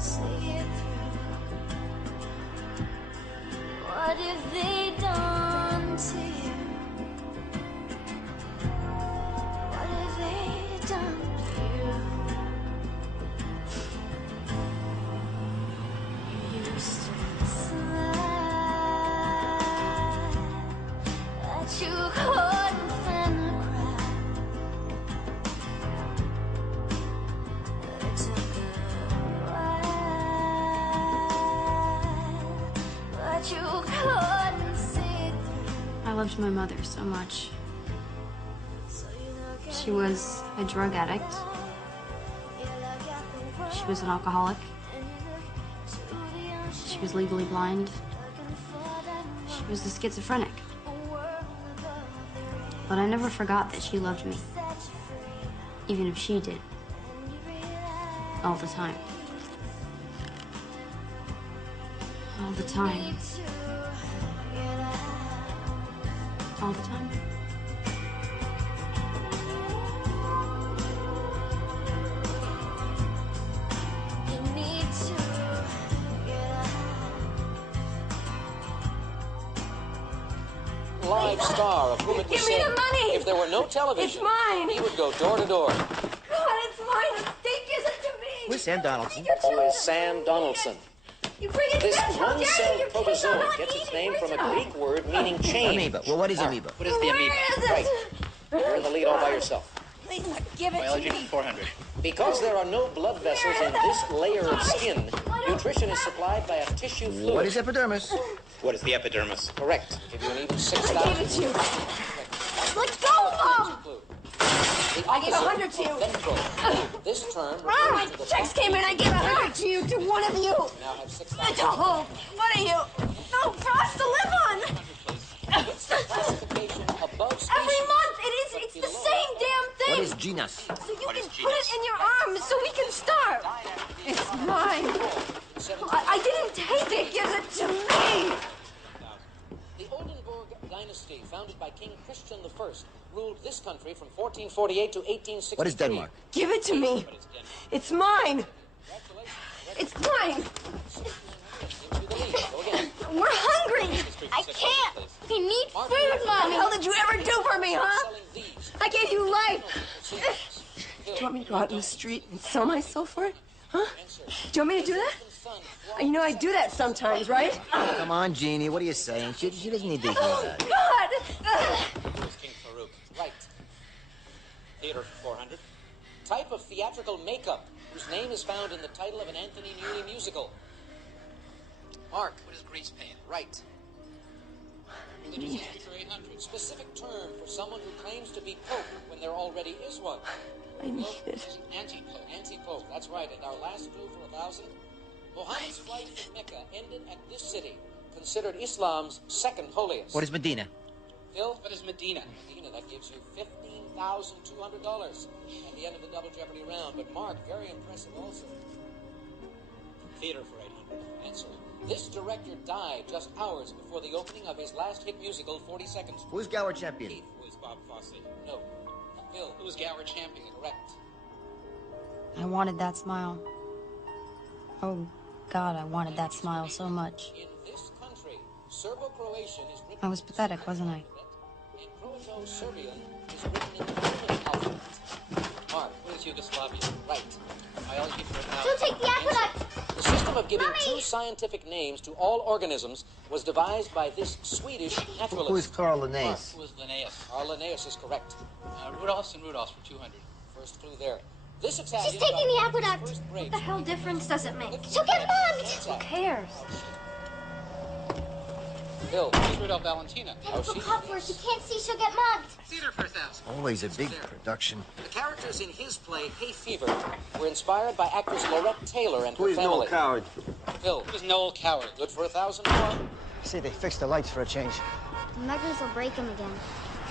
see it through. What have they done to you? What have they done to you? You used to smile, but you couldn't fan the crowd. It took a while, but you couldn't see through. I loved my mother so much. So you look at She was a drug addict. She was an alcoholic. She was legally blind. She was a schizophrenic. But I never forgot that she loved me, even if she did. All the time. All the time. All the time. you need to get out. Live star of whom it was Give me said, the money! if there were no television, It's mine! he would go door to door. God, it's mine! The steak isn't to me! Who's Sam Donaldson? Who is Sam Donaldson? You bring it This back! How dare you! one-celled You can't protozoa not gets eat its the name from a original. Greek word meaning chain. Amoeba. Well, what is amoeba? What is the amoeba? Where is it? Right. You're in the lead all by yourself. Please, give it Biology to me. 400. Because there are no blood vessels in this layer of skin, nutrition is supplied by a tissue fluid. What is epidermis? What is the epidermis? Correct. Give you an even I 6,000. gave it to you. Let's go, Mom! I gave 100 to you. Ventral. This term Ah, my refers to the checks came in. I gave 100 to you, to one of you. now have 6,000. Oh, what are you? No, for us to live on. Classification above Every species. month, it's the same damn thing. What is genus? So you What can is put it genus? in your arms so we can starve. It's mine. I didn't take it. Give it to me. The Oldenburg dynasty, founded by King Christian I, ruled this country from 1448 to 1863. What is Denmark? Give it to me. It's mine. It's mine. Go again. We're hungry. I can't. We need food, What the Mommy. hell did you ever do for me, huh? Selling these. I gave you life. Do you want me to go out in the street and sell myself for it? Huh? Do you want me to do that? You know I do that sometimes, right? Come on, Jeannie. What are you saying? She doesn't need to hear Oh, that. God! Who is King Farouk? Right. Theater for 400. Type of theatrical makeup whose name is found in the title of an Anthony Newley musical. Mark. What is grease paint? Right. Literacy for 800. Specific term for someone who claims to be Pope when there already is one. I need it. Anti-Pope. Anti-Pope. That's right. And our last clue for 1,000. Muhammad's flight to Mecca ended at this city, considered Islam's second holiest. What is Medina? Phil? What is Medina? Medina, that gives you $15,200 at the end of the double jeopardy round. But Mark, very impressive also. Theater for 800. Answer. This director died just hours before the opening of his last hit musical, 40 Seconds. Who's Gower champion? Keith. Who is Bob Fosse? No. Phil. Who is Gower champion? Correct. I wanted that smile. Oh, God, I wanted that smile so much. In this country, Serbo-Croatian is written... I was pathetic, wasn't I? And Croato-Serbian is written in the German alphabet. Mark. What is Yugoslavia? Right. Biology for Don't 1,000. take the aqueduct. The system of giving Mommy! two scientific names to all organisms was devised by this Swedish naturalist. Who is Carl Linnaeus? Who is Linnaeus? Our Linnaeus is correct. Rudolphs and Rudolphs for 200. First clue there. This Italian She's taking got the his aqueduct. first break. What the hell difference does it make? She'll get mugged. Who cares? Bill. Who is Rudolph Valentina? Technical cop where she can't see, she'll get mugged. Theater for 1,000. Always a big production. The characters in his play, Hay Fever, were inspired by actress Laurette Taylor and her Who is family. Noel Coward? Phil. Who is Noel Coward? Good for 1,000 more. See, they fixed the lights for a change. The muggers will break him again.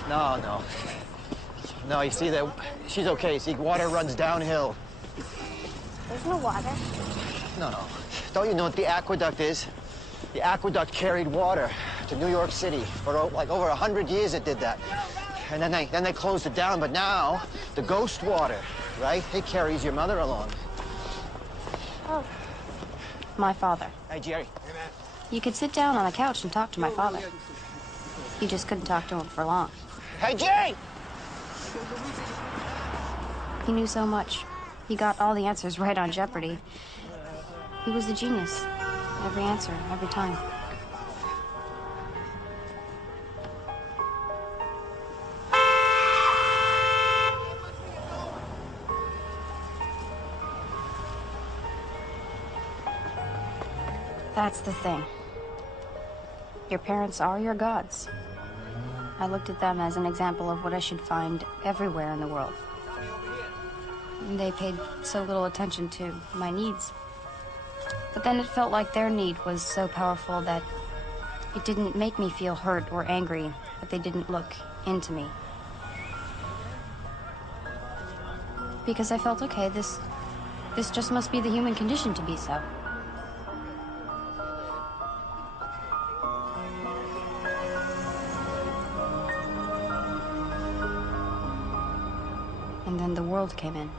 No. No, you see that she's okay. See, water runs downhill. There's no water. No. Don't you know what the aqueduct is? The aqueduct carried water to New York City for like over 100 years. It did that, and then they closed it down. But now the ghost water, right? It carries your mother along. Oh, My father. Hey, Jerry. You could sit down on a couch and talk to my father. You just couldn't talk to him for long. Hey, Jerry! He knew so much. He got all the answers right on Jeopardy. He was a genius. Every answer, every time. That's the thing. Your parents are your gods. I looked at them as an example of what I should find everywhere in the world. And they paid so little attention to my needs. But then it felt like their need was so powerful that it didn't make me feel hurt or angry that they didn't look into me. Because I felt, okay, this just must be the human condition to be so. And then the world came in.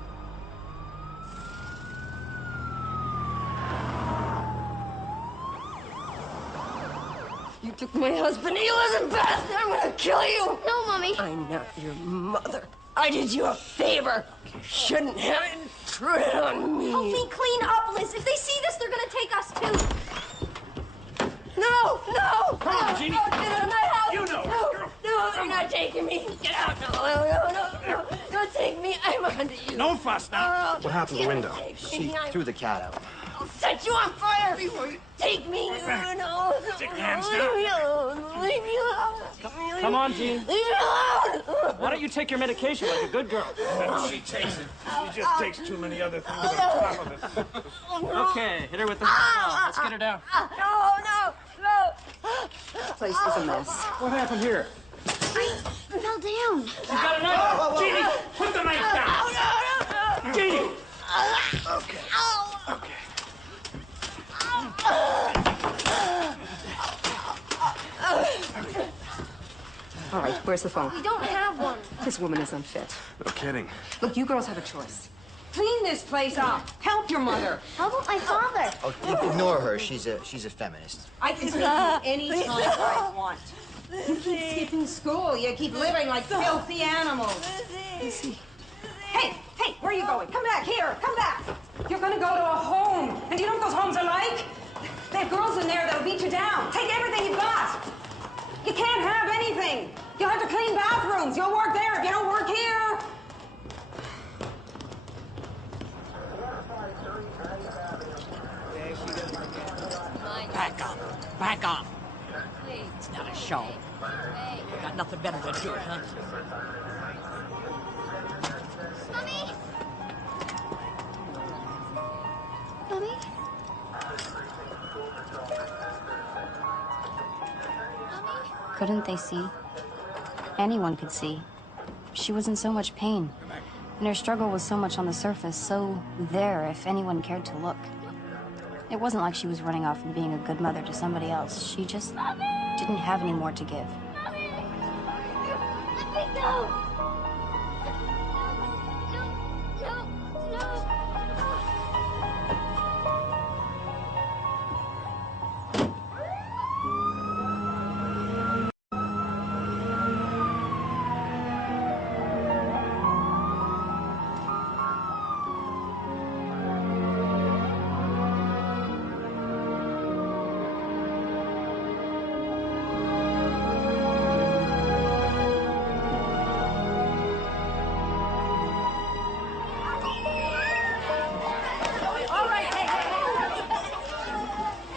You took my husband, Elizabeth! I'm gonna kill you! No, Mommy. I'm not your mother. I did you a favor. You shouldn't have intruded on me. Help me clean up, Liz. If they see this, they're gonna take us too. No! Come on, Jeannie. No, get out of my house! You know, No, girl. no, they're not taking me. Get out! No. Don't take me. I'm onto you. No fuss now. What happened to the window? She Threw the cat out. I'll set you on fire before you take me. No. Take your hands Leave down. me alone. Leave me alone. Come on, Jean. Leave me alone. Why don't you take your medication like a good girl? She takes it. She just takes too many other things on top of it. Okay, hit her with the ball. Let's get her down. No. This place is a mess. What happened here? I fell down. You got a knife? Jeannie, put the knife down. Jeannie! Okay. All right, where's the phone? We don't have one. This woman is unfit. No kidding. Look, you girls have a choice. Clean this place up. Help your mother. How about my father? Oh, ignore her. She's a feminist. I can take you any time I want. You keep skipping school. You keep living like filthy animals. Hey, where are you going? Come back here. Come back. You're going to go to a home. And do you know what those homes are like? They have girls in there that'll beat you down. Take everything you've got. You can't have anything. You'll have to clean bathrooms. You'll work there if you don't work here. Back up. It's not a show. Got nothing better to do, huh? Mommy? Mommy? Couldn't they see? Anyone could see. She was in so much pain. And her struggle was so much on the surface, so there if anyone cared to look. It wasn't like she was running off and being a good mother to somebody else. She just didn't have any more to give. Let me go! No.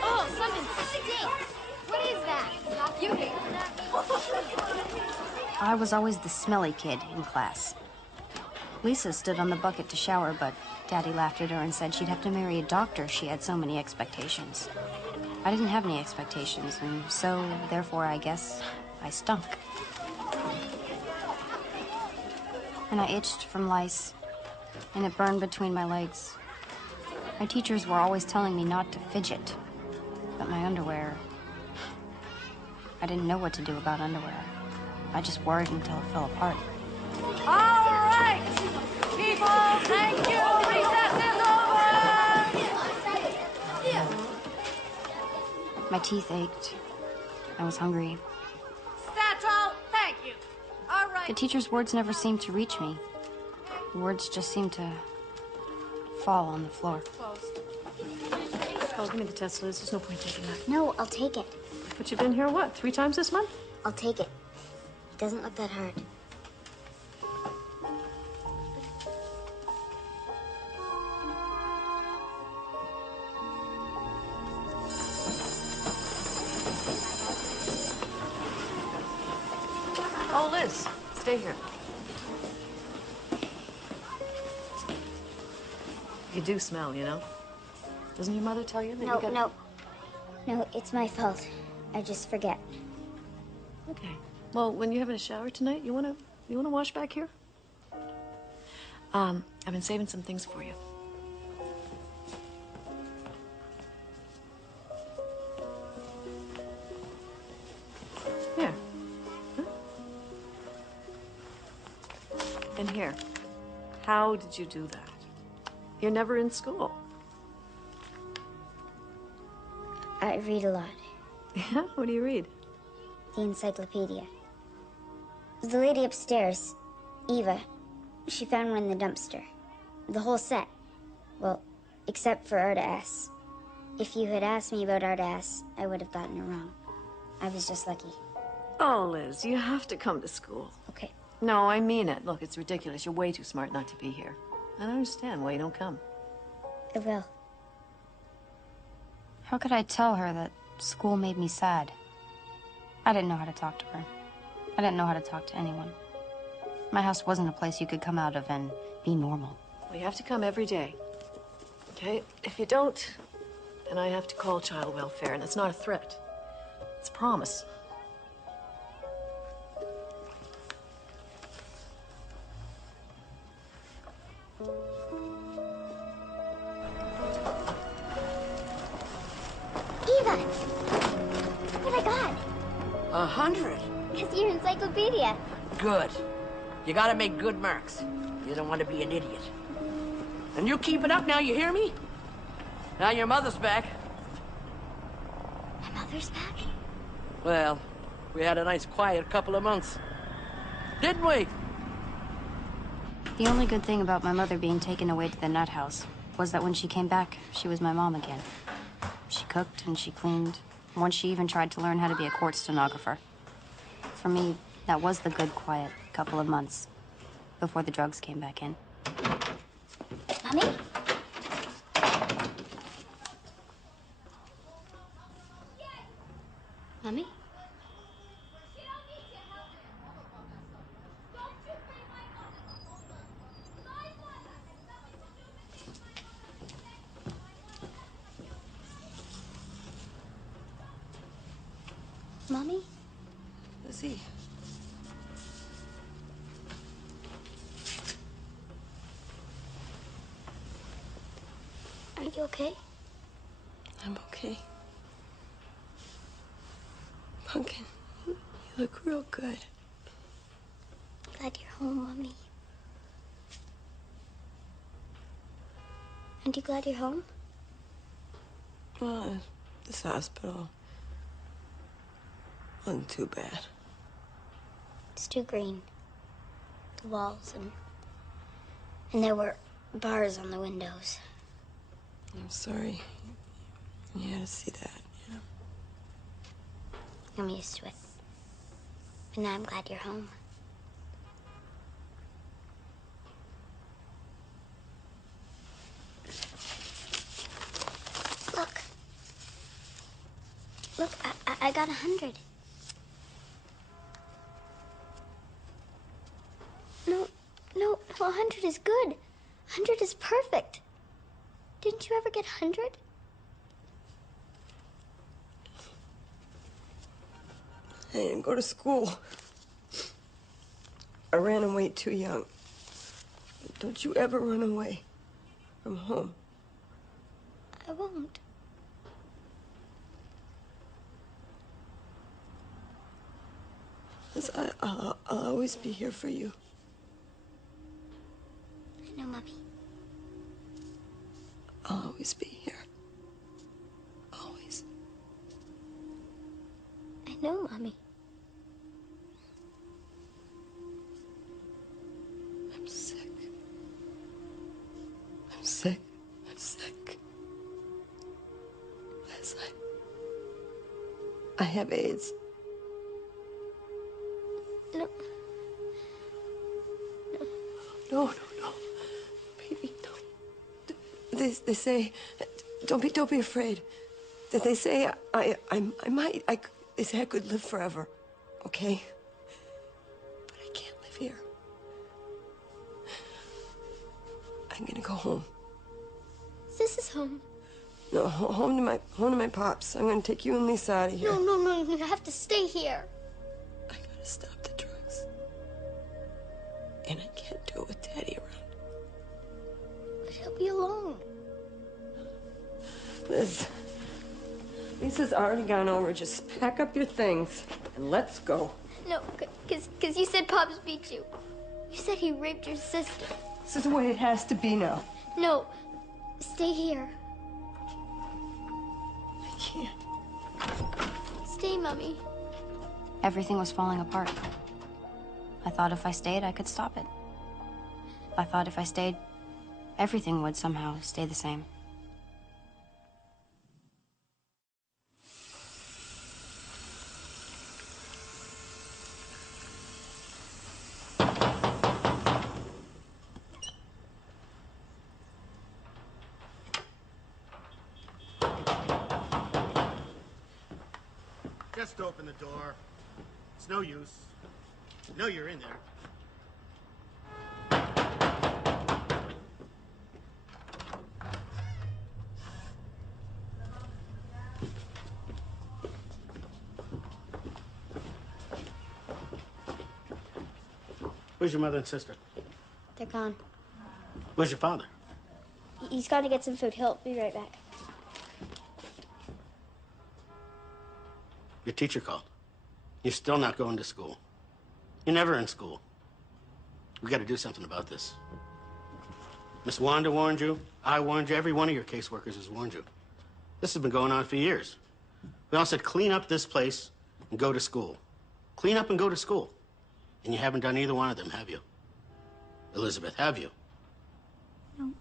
Oh, something stinks. What is that? You hate that. I was always the smelly kid in class. Lisa stood on the bucket to shower, but Daddy laughed at her and said she'd have to marry a doctor. She had so many expectations. I didn't have any expectations, and so, therefore, I guess I stunk. And I itched from lice, and it burned between my legs. My teachers were always telling me not to fidget, but my underwear... I didn't know what to do about underwear. I just worried until it fell apart. All right, people, thank you. Recess is over. My teeth ached. I was hungry. Satchel, thank you. All right. The teacher's words never seemed to reach me. The words just seemed to fall on the floor. Oh, give me the test, Liz. There's no point taking that. No, I'll take it. But you've been here, what, 3 times this month? I'll take it. It doesn't look that hard. Oh, Liz, stay here. You do smell, you know? Doesn't your mother tell you that No, you got... No, it's my fault. I just forget. Okay. Well, when you're having a shower tonight, you wanna wash back here? I've been saving some things for you. Here. Huh? And here. How did you do that? You're never in school. I read a lot. Yeah? What do you read? The encyclopedia. The lady upstairs, Eva, she found one in the dumpster. The whole set. Well, except for Arda S. If you had asked me about Arda S, I would have gotten it wrong. I was just lucky. Oh, Liz, you have to come to school. Okay. No, I mean it. Look, it's ridiculous. You're way too smart not to be here. I don't understand why you don't come. I will. How could I tell her that school made me sad? I didn't know how to talk to her. I didn't know how to talk to anyone. My house wasn't a place you could come out of and be normal. Well, you have to come every day. Okay? If you don't, then I have to call child welfare, and it's not a threat. It's a promise. Eva! What I got? 100. It's your encyclopedia. Good. You gotta make good marks. You don't want to be an idiot. And you keep it up now, you hear me? Now your mother's back. My mother's back? Well, we had a nice quiet couple of months. Didn't we? The only good thing about my mother being taken away to the nut house was that when she came back, she was my mom again. She cooked and she cleaned. Once she even tried to learn how to be a court stenographer. For me, that was the good, quiet couple of months before the drugs came back in. Mommy? Mommy? Mommy? Lizzie. Are you okay? I'm okay. Pumpkin, you look real good. Glad you're home, Mommy. Aren't you glad you're home? Well, this hospital wasn't too bad. It's too green. The walls and there were bars on the windows. I'm sorry. You had to see that, you know. I'm used to it. But now I'm glad you're home. Look. Look, I got 100. No, 100 is good. 100 is perfect. Didn't you ever get 100? I didn't go to school. I ran away too young. Don't you ever run away from home. I won't. I'll always be here for you. I know, Mommy. I'll always be here. Always. No, Mommy. I'm sick. I'm sick. I'm sick. Liz, I have AIDS. No. No. Baby, no. They say, don't be afraid. That they say they say I could live forever, okay? But I can't live here. I'm gonna go home. This is home. No, home to my pops. I'm gonna take you and Lisa out of here. No, you have to stay here. I gotta stop the drugs. And I can't do it with Daddy around. But he'll be alone. Liz, Lisa's already gone over. Just pack up your things and let's go. No, because you said Pops beat you. You said he raped your sister. This is the way it has to be now. No, stay here. I can't. Stay, Mommy. Everything was falling apart. I thought if I stayed, I could stop it. I thought if I stayed, everything would somehow stay the same. Just open the door. It's no use. You know you're in there. Where's your mother and sister? They're gone. Where's your father? He's got to get some food. He'll be right back. Your teacher called. You're still not going to school. You're never in school. We got to do something about this. Miss Wanda warned you. I warned you. Every one of your caseworkers has warned you. This has been going on for years. We all said, clean up this place and go to school. Clean up and go to school. And you haven't done either one of them, have you? Elizabeth, have you? No.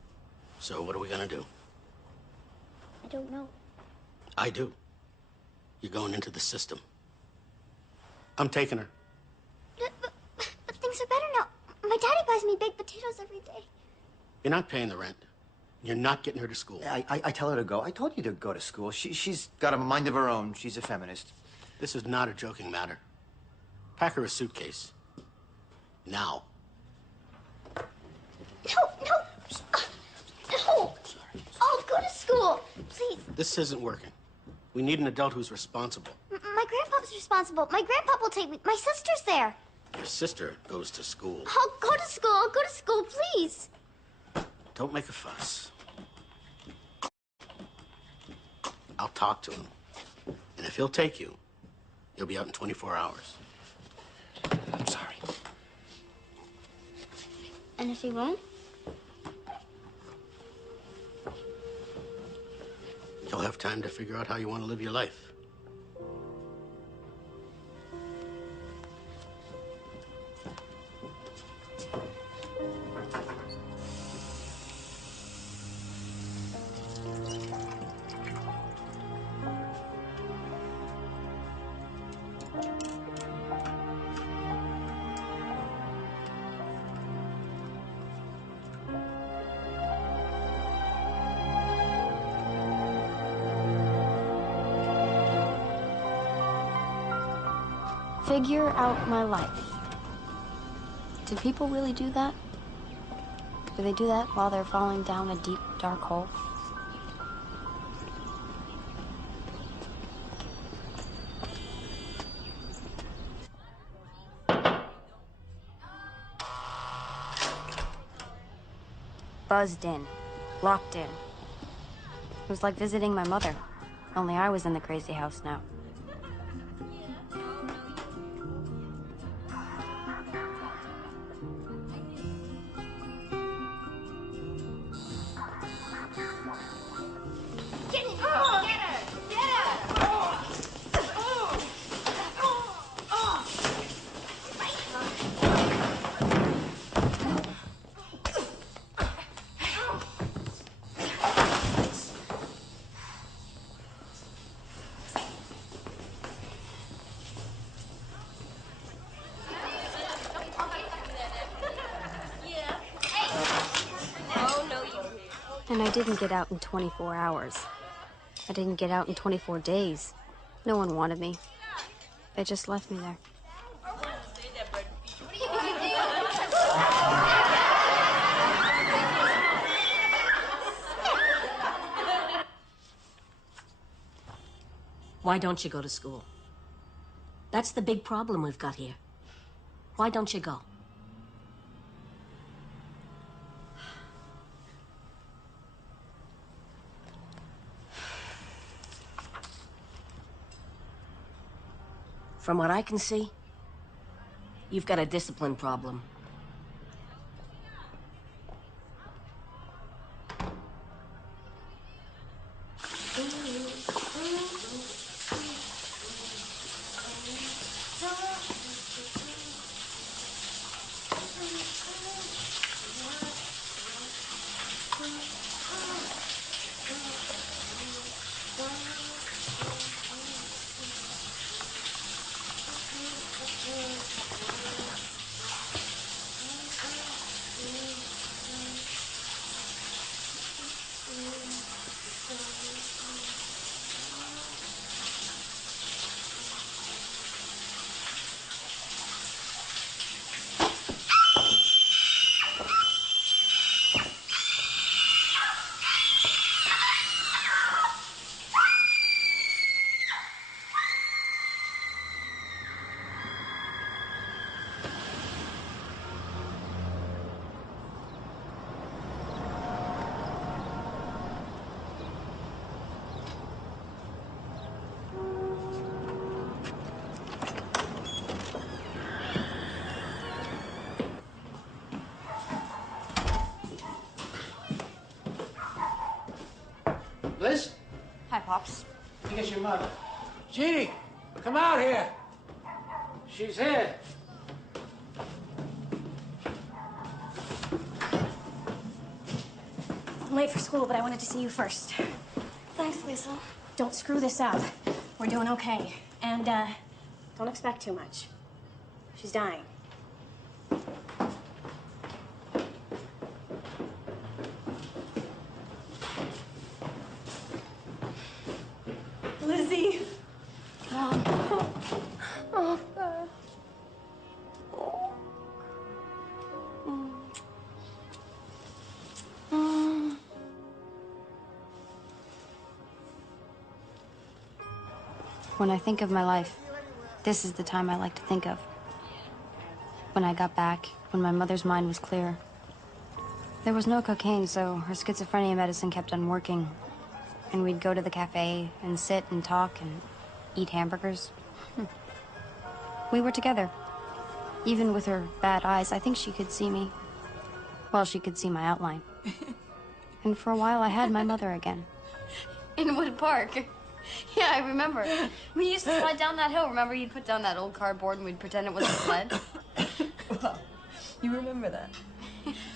So what are we going to do? I don't know. I do. You're going into the system. I'm taking her. But things are better now. My daddy buys me baked potatoes every day. You're not paying the rent. You're not getting her to school. I tell her to go. I told you to go to school. She's got a mind of her own. She's a feminist. This is not a joking matter. Pack her a suitcase. Now. No. I'll go to school. Please. This isn't working. We need an adult who's responsible. My grandpa's responsible. My grandpa will take me. My sister's there. Your sister goes to school. I'll go to school. I'll go to school, please. Don't make a fuss. I'll talk to him. And if he'll take you, you'll be out in 24 hours. I'm sorry. And if he won't? You'll have time to figure out how you want to live your life. Figure out my life. Do people really do that? Do they do that while they're falling down a deep, dark hole? Buzzed in, locked in. It was like visiting my mother, only I was in the crazy house now. didn't get out in 24 hours. I didn't get out in 24 days. No one wanted me. They just left me there. Why don't you go to school? That's the big problem we've got here. Why don't you go? From what I can see, you've got a discipline problem. Liz? Hi, Pops. I think it's your mother. Jeannie, come out here. She's here. I'm late for school, but I wanted to see you first. Thanks, Lisa. Don't screw this up. We're doing okay. And, don't expect too much. She's dying. Lizzie. Mom. Oh, God. When I think of my life, this is the time I like to think of. When I got back, when my mother's mind was clear. There was no cocaine, so her schizophrenia medicine kept on working. And we'd go to the cafe and sit and talk and eat hamburgers. We were together. Even with her bad eyes, I think she could see me. Well, she could see my outline. And for a while, I had my mother again. In Wood Park. Yeah, I remember. We used to slide down that hill. Remember, you'd put down that old cardboard and we'd pretend it was a sled? Wow. You remember that?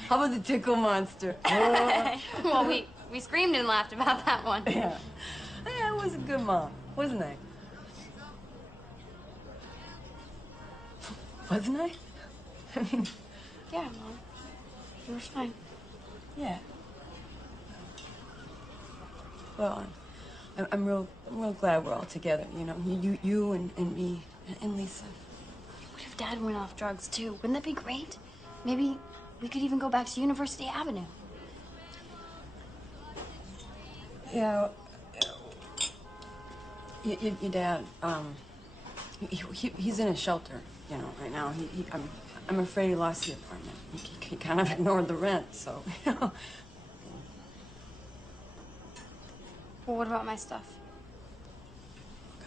How about the tickle monster? Well, we screamed and laughed about that one. Yeah. Yeah, I was a good mom, wasn't I? Wasn't I? I mean... Yeah, Mom. You were fine. Yeah. Well, I'm real glad we're all together, you know? You and me and Lisa. What if Dad went off drugs, too? Wouldn't that be great? Maybe we could even go back to University Avenue. Yeah. Your dad, he's in a shelter, you know, right now. I'm afraid he lost the apartment. He kind of ignored the rent, so, you know. Well, what about my stuff?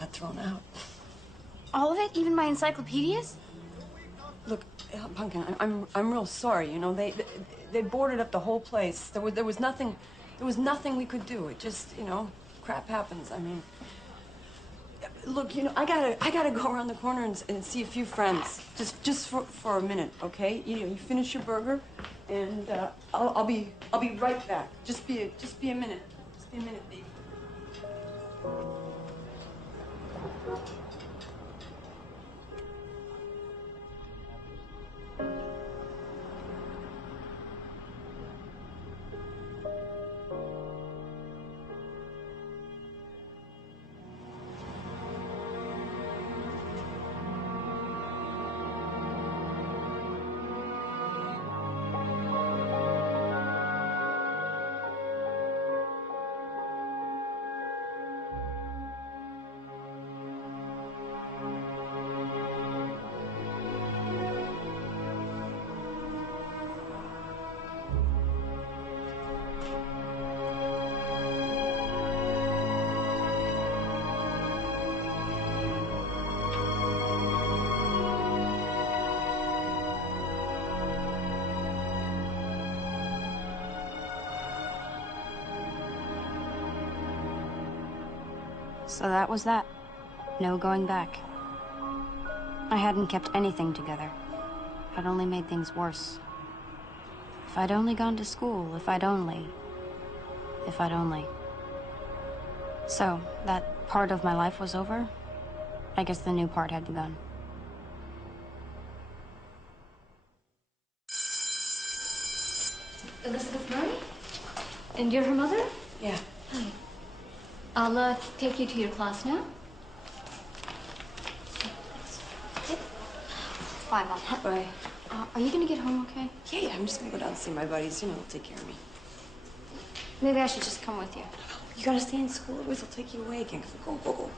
Got thrown out. All of it? Even my encyclopedias? Look, Pumpkin, I'm real sorry, you know. They boarded up the whole place. There was nothing we could do. It just, you know, crap happens. I mean, look, you know, I gotta go around the corner and see a few friends, just for a minute, okay? You know, you finish your burger, and I'll be right back. Just be a minute. Just be a minute, baby. So that was that. No going back. I hadn't kept anything together. I'd only made things worse. If I'd only gone to school, if I'd only. So, that part of my life was over. I guess the new part had begun. Elizabeth Murray? And you're her mother? Yeah. Hi. I'll take you to your class now. Bye, Mom. Bye. Are you gonna get home okay? Yeah, I'm just gonna go down and see my buddies. You know, they'll take care of me. Maybe I should just come with you. You gotta stay in school, otherwise they'll take you away again. Go.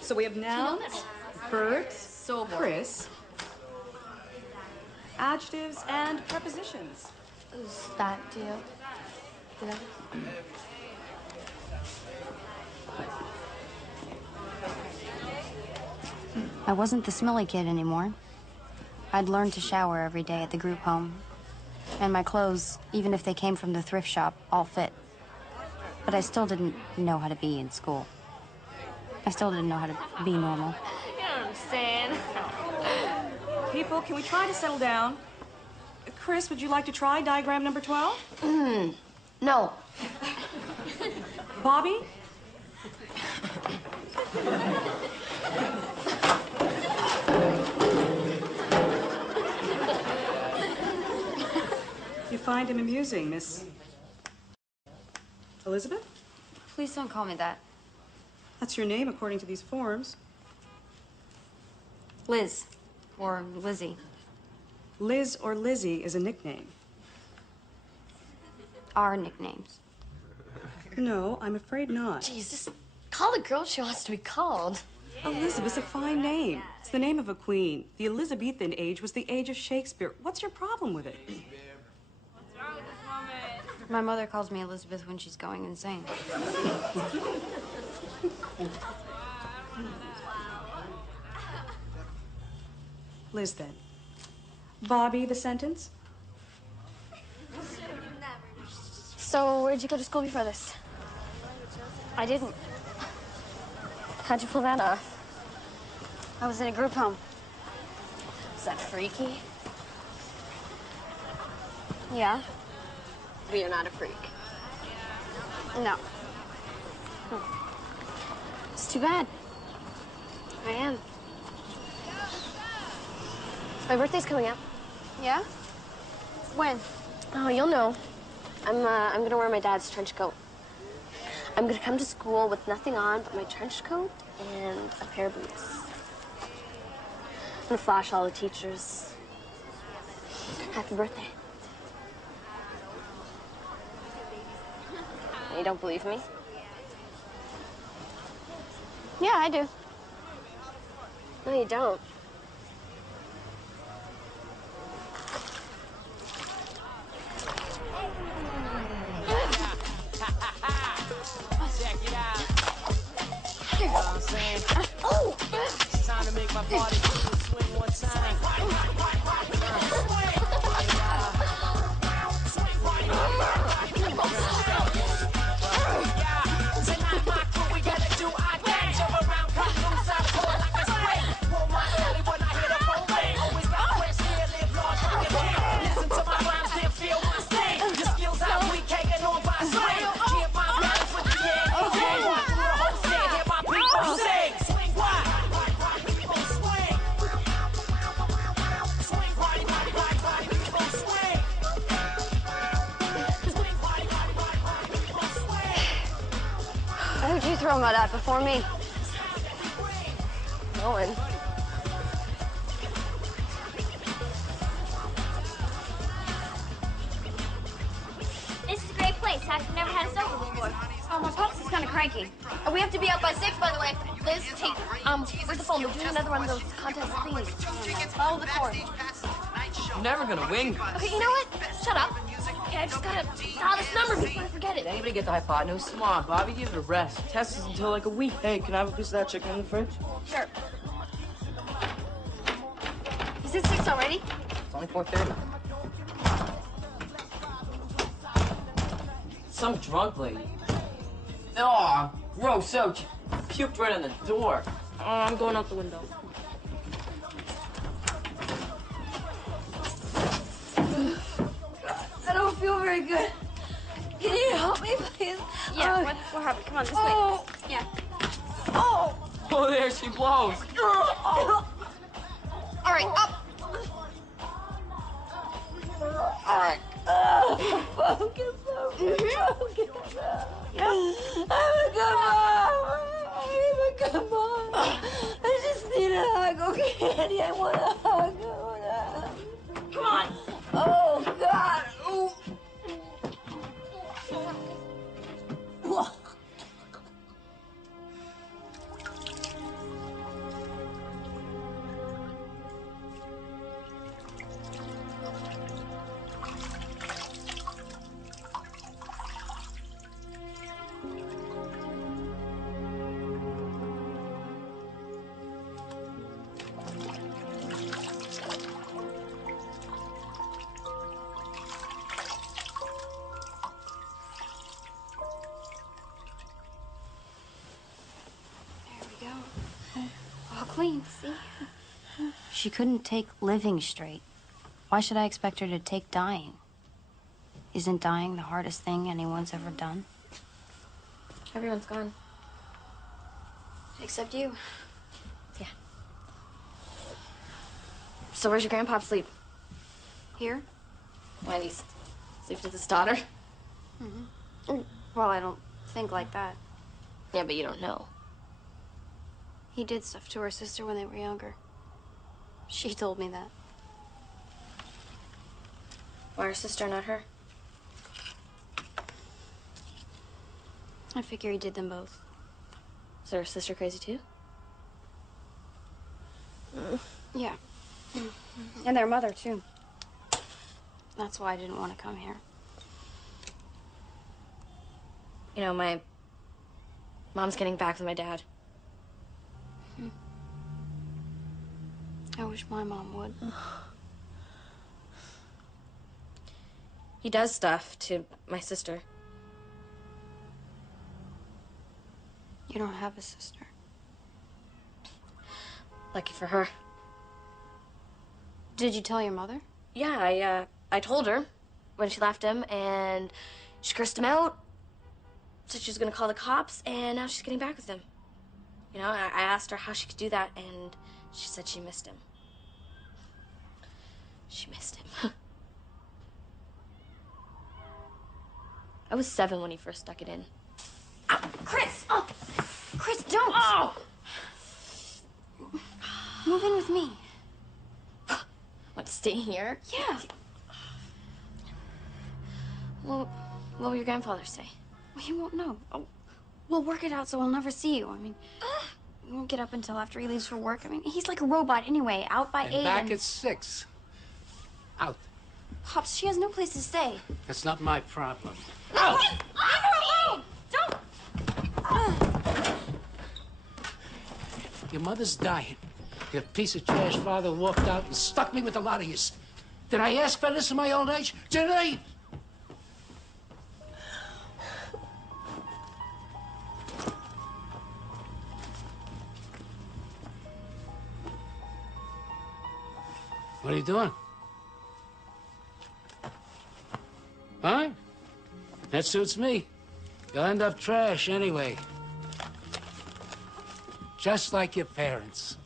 So we have now Bert, Chris, adjectives and prepositions. Is that deal? Yeah. I wasn't the smelly kid anymore. I'd learned to shower every day at the group home. And my clothes, even if they came from the thrift shop, all fit. But I still didn't know how to be in school. I still didn't know how to be normal. You know what I'm saying? People, can we try to settle down? Chris, would you like to try diagram number 12? No. Bobby? You find him amusing, Miss Elizabeth? Please don't call me that. That's your name according to these forms. Liz. Or Lizzie. Liz or Lizzie is a nickname. Our nicknames. No, I'm afraid not. Jeez, just call the girl she wants to be called. Elizabeth's a fine name. It's the name of a queen. The Elizabethan age was the age of Shakespeare. What's your problem with it? My mother calls me Elizabeth when she's going insane. Liz, then. Bobby, the sentence? So, where'd you go to school before this? I didn't. How'd you pull that off? I was in a group home. Is that freaky? Yeah? But you're not a freak. No. It's too bad. I am. My birthday's coming up. Yeah? When? Oh, you'll know. I'm gonna wear my dad's trench coat. I'm gonna come to school with nothing on but my trench coat and a pair of boots. I'm gonna flash all the teachers. Happy birthday. You don't believe me? Yeah, I do. No, you don't. Check it out. You know what I'm saying? Oh! It's time to make my body swing one time. Tonight, my crew, we gotta do our dance. Jump around, cut loose, I pull like a spring. Pull my belly when I hit a phone ring. Always got fresh air, live large, like a king. Listen to my rhymes, then feel my sting. Your skills out, we taking on by swing. Get my balance with the head. Walk through the whole set, hear my people sing. Swing wide. People swing. Swing, party, party, party, party, people swing. Swing, party, party, party, party, people swing. Who'd you throw mud at before me? No one. This is a great place. I've never had a sofa before. Oh, my pops is kind of cranky. We have to be out by 6, by the way. Liz, take, where's the phone? We're doing another one of those contest thingies. Follow the cord. You're never gonna win. Okay, you know what? Shut up. Okay, I just gotta dial this number before I forget it. Did anybody get the hypotenuse? Come on, Bobby, give it a rest. Test is until like a week. Hey, can I have a piece of that chicken in the fridge? Sure. Is it 6 already? It's only 4:30. Some drunk lady. Oh, gross. So puked right on the door. Oh, I'm going out the window. I don't feel very good. Can you help me, please? Yeah, what happened? Come on, this way. Yeah. Oh! Oh, there she blows. All right, up. All right. Focus, focus, focus. I'm a good mom. I'm a good mom. I just need a hug, okay, Andy? I want a hug. Come on. Oh, God. Ooh. All clean, see? She couldn't take living straight. Why should I expect her to take dying? Isn't dying the hardest thing anyone's ever done? Everyone's gone. Except you. Yeah. So where's your grandpa sleep? Here? Why, he's sleeps with his daughter? Well, I don't think like that. Yeah, but you don't know. He did stuff to her sister when they were younger. She told me that. Why her sister, not her? I figure he did them both. Is her sister crazy too? Yeah. And their mother, too. That's why I didn't want to come here. You know, my mom's getting back with my dad. I wish my mom would. He does stuff to my sister. You don't have a sister. Lucky for her. Did you tell your mother? Yeah, I told her when she left him, and she cursed him out. Said she was gonna call the cops, and now she's getting back with him. You know, I asked her how she could do that, and she said she missed him. She missed him. I was 7 when he first stuck it in. Ow, Chris! Oh, Chris, don't! Oh! Move in with me. What, stay here? Yeah. Well, what will your grandfather say? Well, he won't know. Oh, we'll work it out so he'll never see you. I mean, we won't get up until after he leaves for work. I mean, he's like a robot anyway, out by 8. Back at 6. Out. Pops, she has no place to stay. That's not my problem. No! Leave her alone! Don't! Your mother's dying. Your piece of trash father walked out and stuck me with a lot of yous. Did I ask for this in my old age? Did I? What are you doing? Huh? That suits me. You'll end up trash anyway. Just like your parents.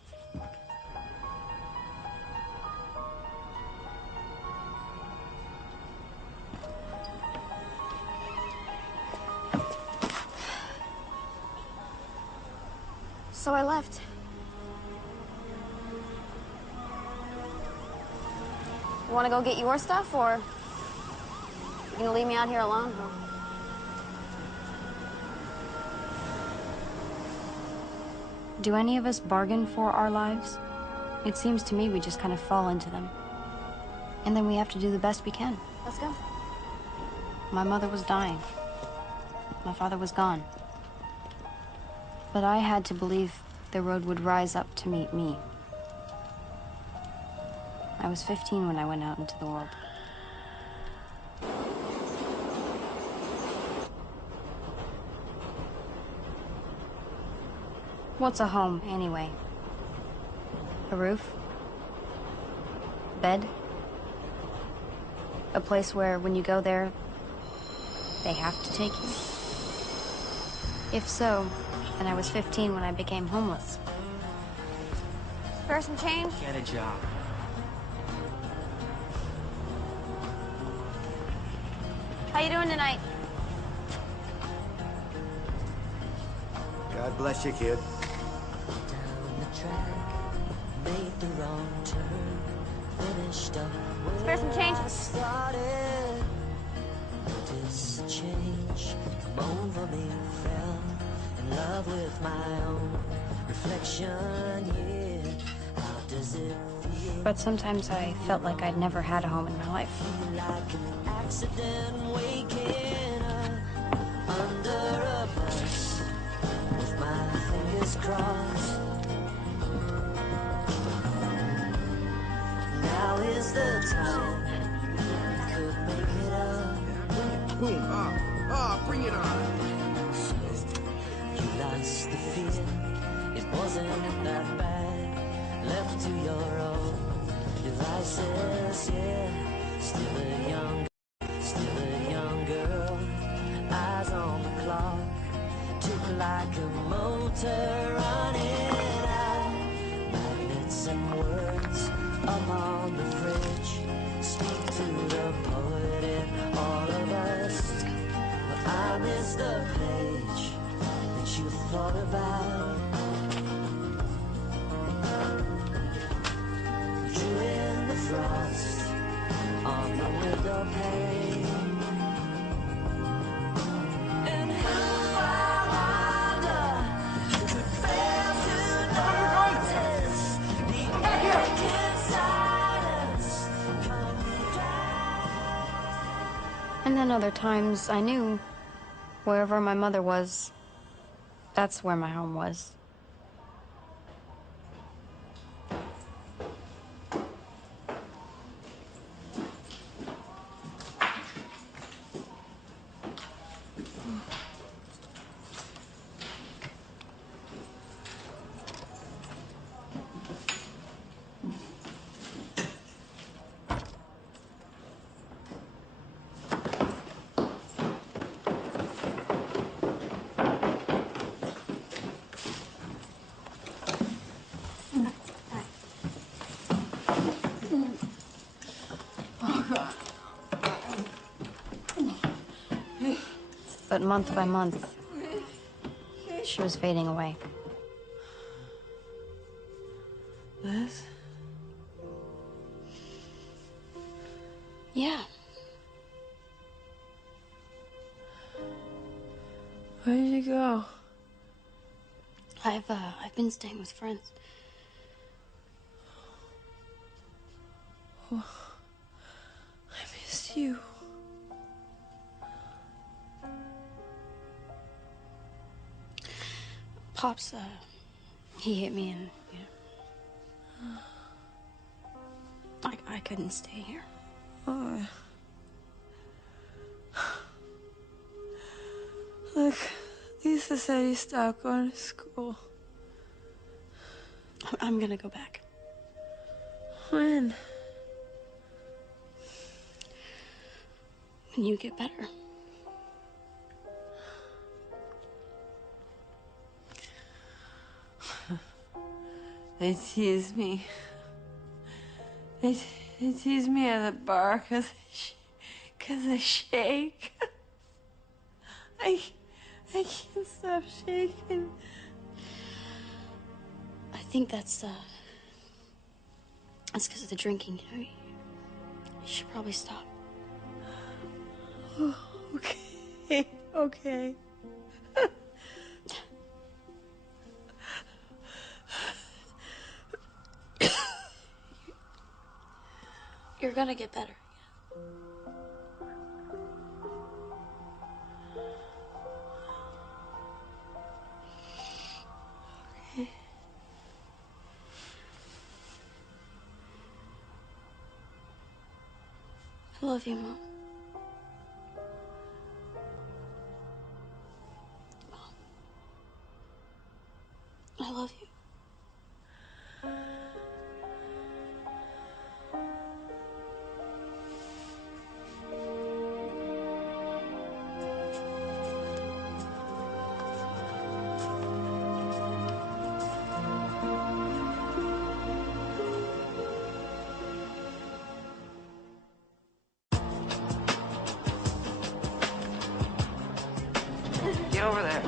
So I left. You want to go get your stuff, or you gonna leave me out here alone? Huh? Do any of us bargain for our lives? It seems to me we just kind of fall into them. And then we have to do the best we can. Let's go. My mother was dying. My father was gone. But I had to believe the road would rise up to meet me. I was 15 when I went out into the world. What's a home, anyway? A roof? Bed? A place where, when you go there, they have to take you? If so, then I was 15 when I became homeless. Spare some change? Get a job. How you doing tonight? God bless you, kid. Spare some change? Change come over me, fell in love with my own reflection, yeah. How does it feel? But sometimes I felt like I'd never had a home in my life. Like an accident waking up under a bus with my fingers crossed. Now is the time we could make it up. Boom, bring it on. You lost the fear, it wasn't that bad. Left to your own devices, yeah. Still a young girl. Eyes on the clock, tick like a motor running out. Magnets and words up on the fridge. Speak to the poet in all of us. But I miss the page that you thought about. Drew in the frost on the window pane. And who I wonder could fail to notice the aching silence come down. And then other times I knew wherever my mother was, that's where my home was. But month by month, she was fading away. Liz? Yeah. Where did you go? I've been staying with friends. Oh, I miss you. Pops, he hit me and, I couldn't stay here. Oh. Look, Lisa said you stopped going to school. I'm gonna go back. When? When you get better. They tease me. They tease me at the bar because I shake. I can't stop shaking. I think that's because of the drinking, you know? You should probably stop. Oh, okay, okay. You're gonna get better. I love you, Mom. I love you. Get over there.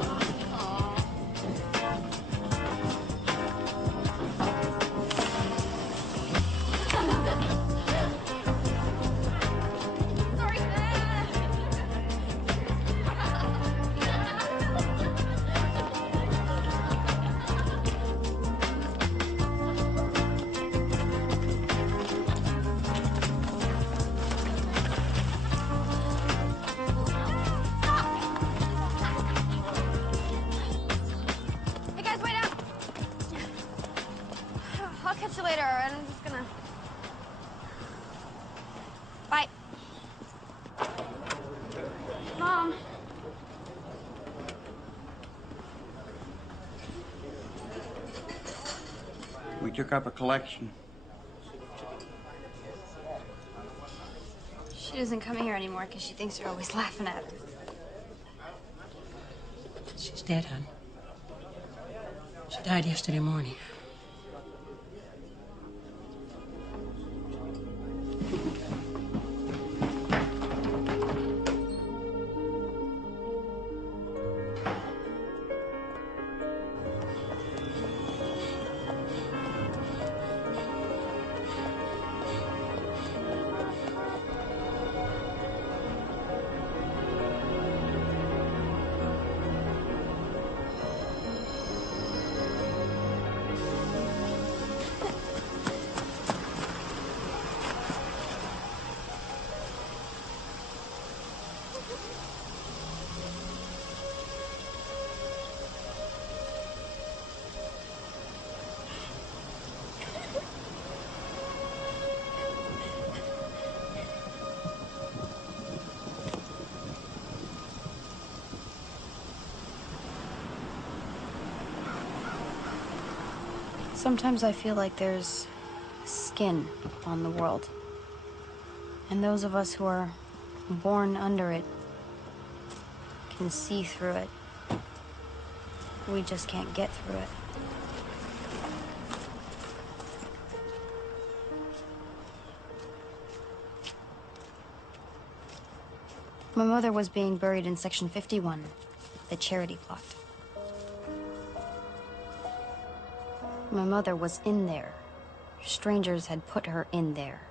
Hey guys, wait up! I'll catch you later, and I'm just gonna... Bye. Mom. We took up a collection. She doesn't come here anymore because she thinks you're always laughing at her. She's dead, hon. She died yesterday morning. Sometimes I feel like there's skin on the world. And those of us who are born under it can see through it. We just can't get through it. My mother was being buried in Section 51, the charity plot. My mother was in there. Strangers had put her in there.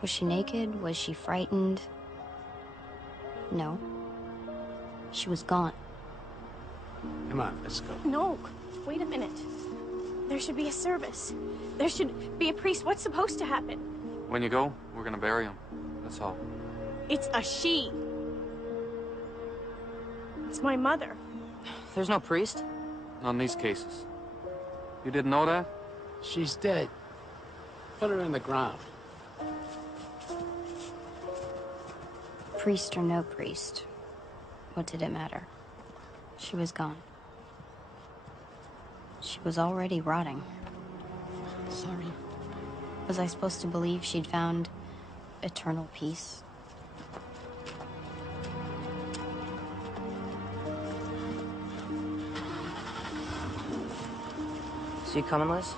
Was she naked? Was she frightened? No. She was gone. Come on, let's go. No, wait a minute. There should be a service. There should be a priest. What's supposed to happen? When you go, we're gonna bury him. That's all. It's a she. It's my mother. There's no priest? Not in these cases. You didn't know that? She's dead. Put her in the ground. Priest or no priest, what did it matter? She was gone. She was already rotting. Sorry. Was I supposed to believe she'd found eternal peace? So you coming, Liz?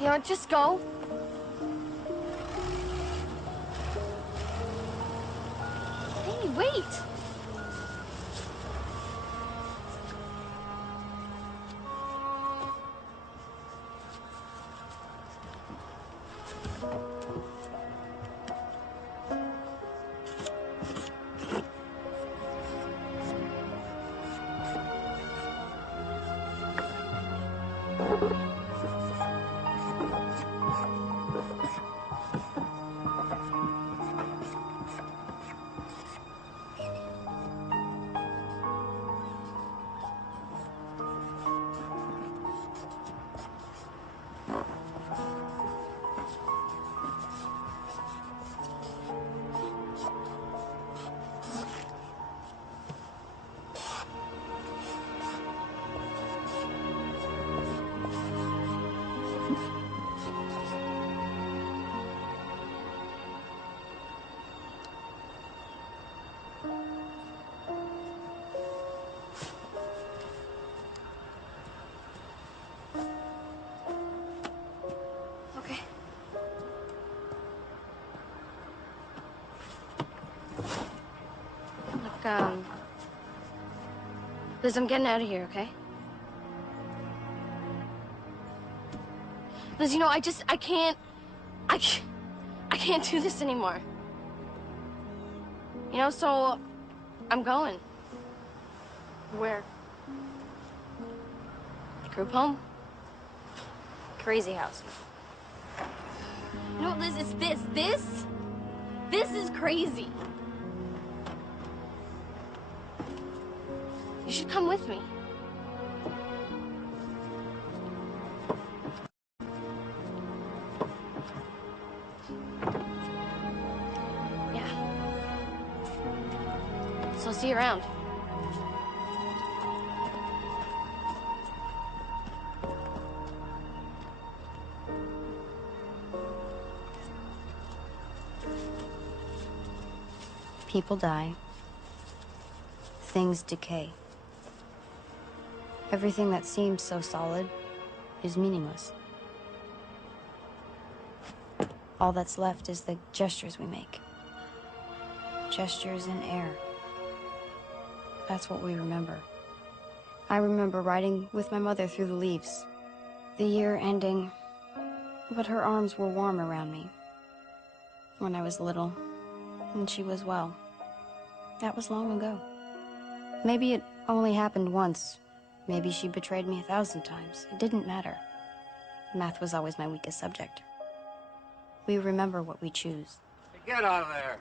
You know, just go. Hey, wait. Okay. Look, Liz, I'm getting out of here, okay? Liz, you know, I can't do this anymore. You know, so I'm going. Where? Group home. Crazy house. You know what, Liz, it's this is crazy. You should come with me. Yeah. So I'll see you around. People die. Things decay. Everything that seems so solid is meaningless. All that's left is the gestures we make. Gestures in air. That's what we remember. I remember riding with my mother through the leaves. The year ending, but her arms were warm around me. When I was little, and she was well. That was long ago. Maybe it only happened once. Maybe she betrayed me 1,000 times. It didn't matter. Math was always my weakest subject. We remember what we choose. Get out of there.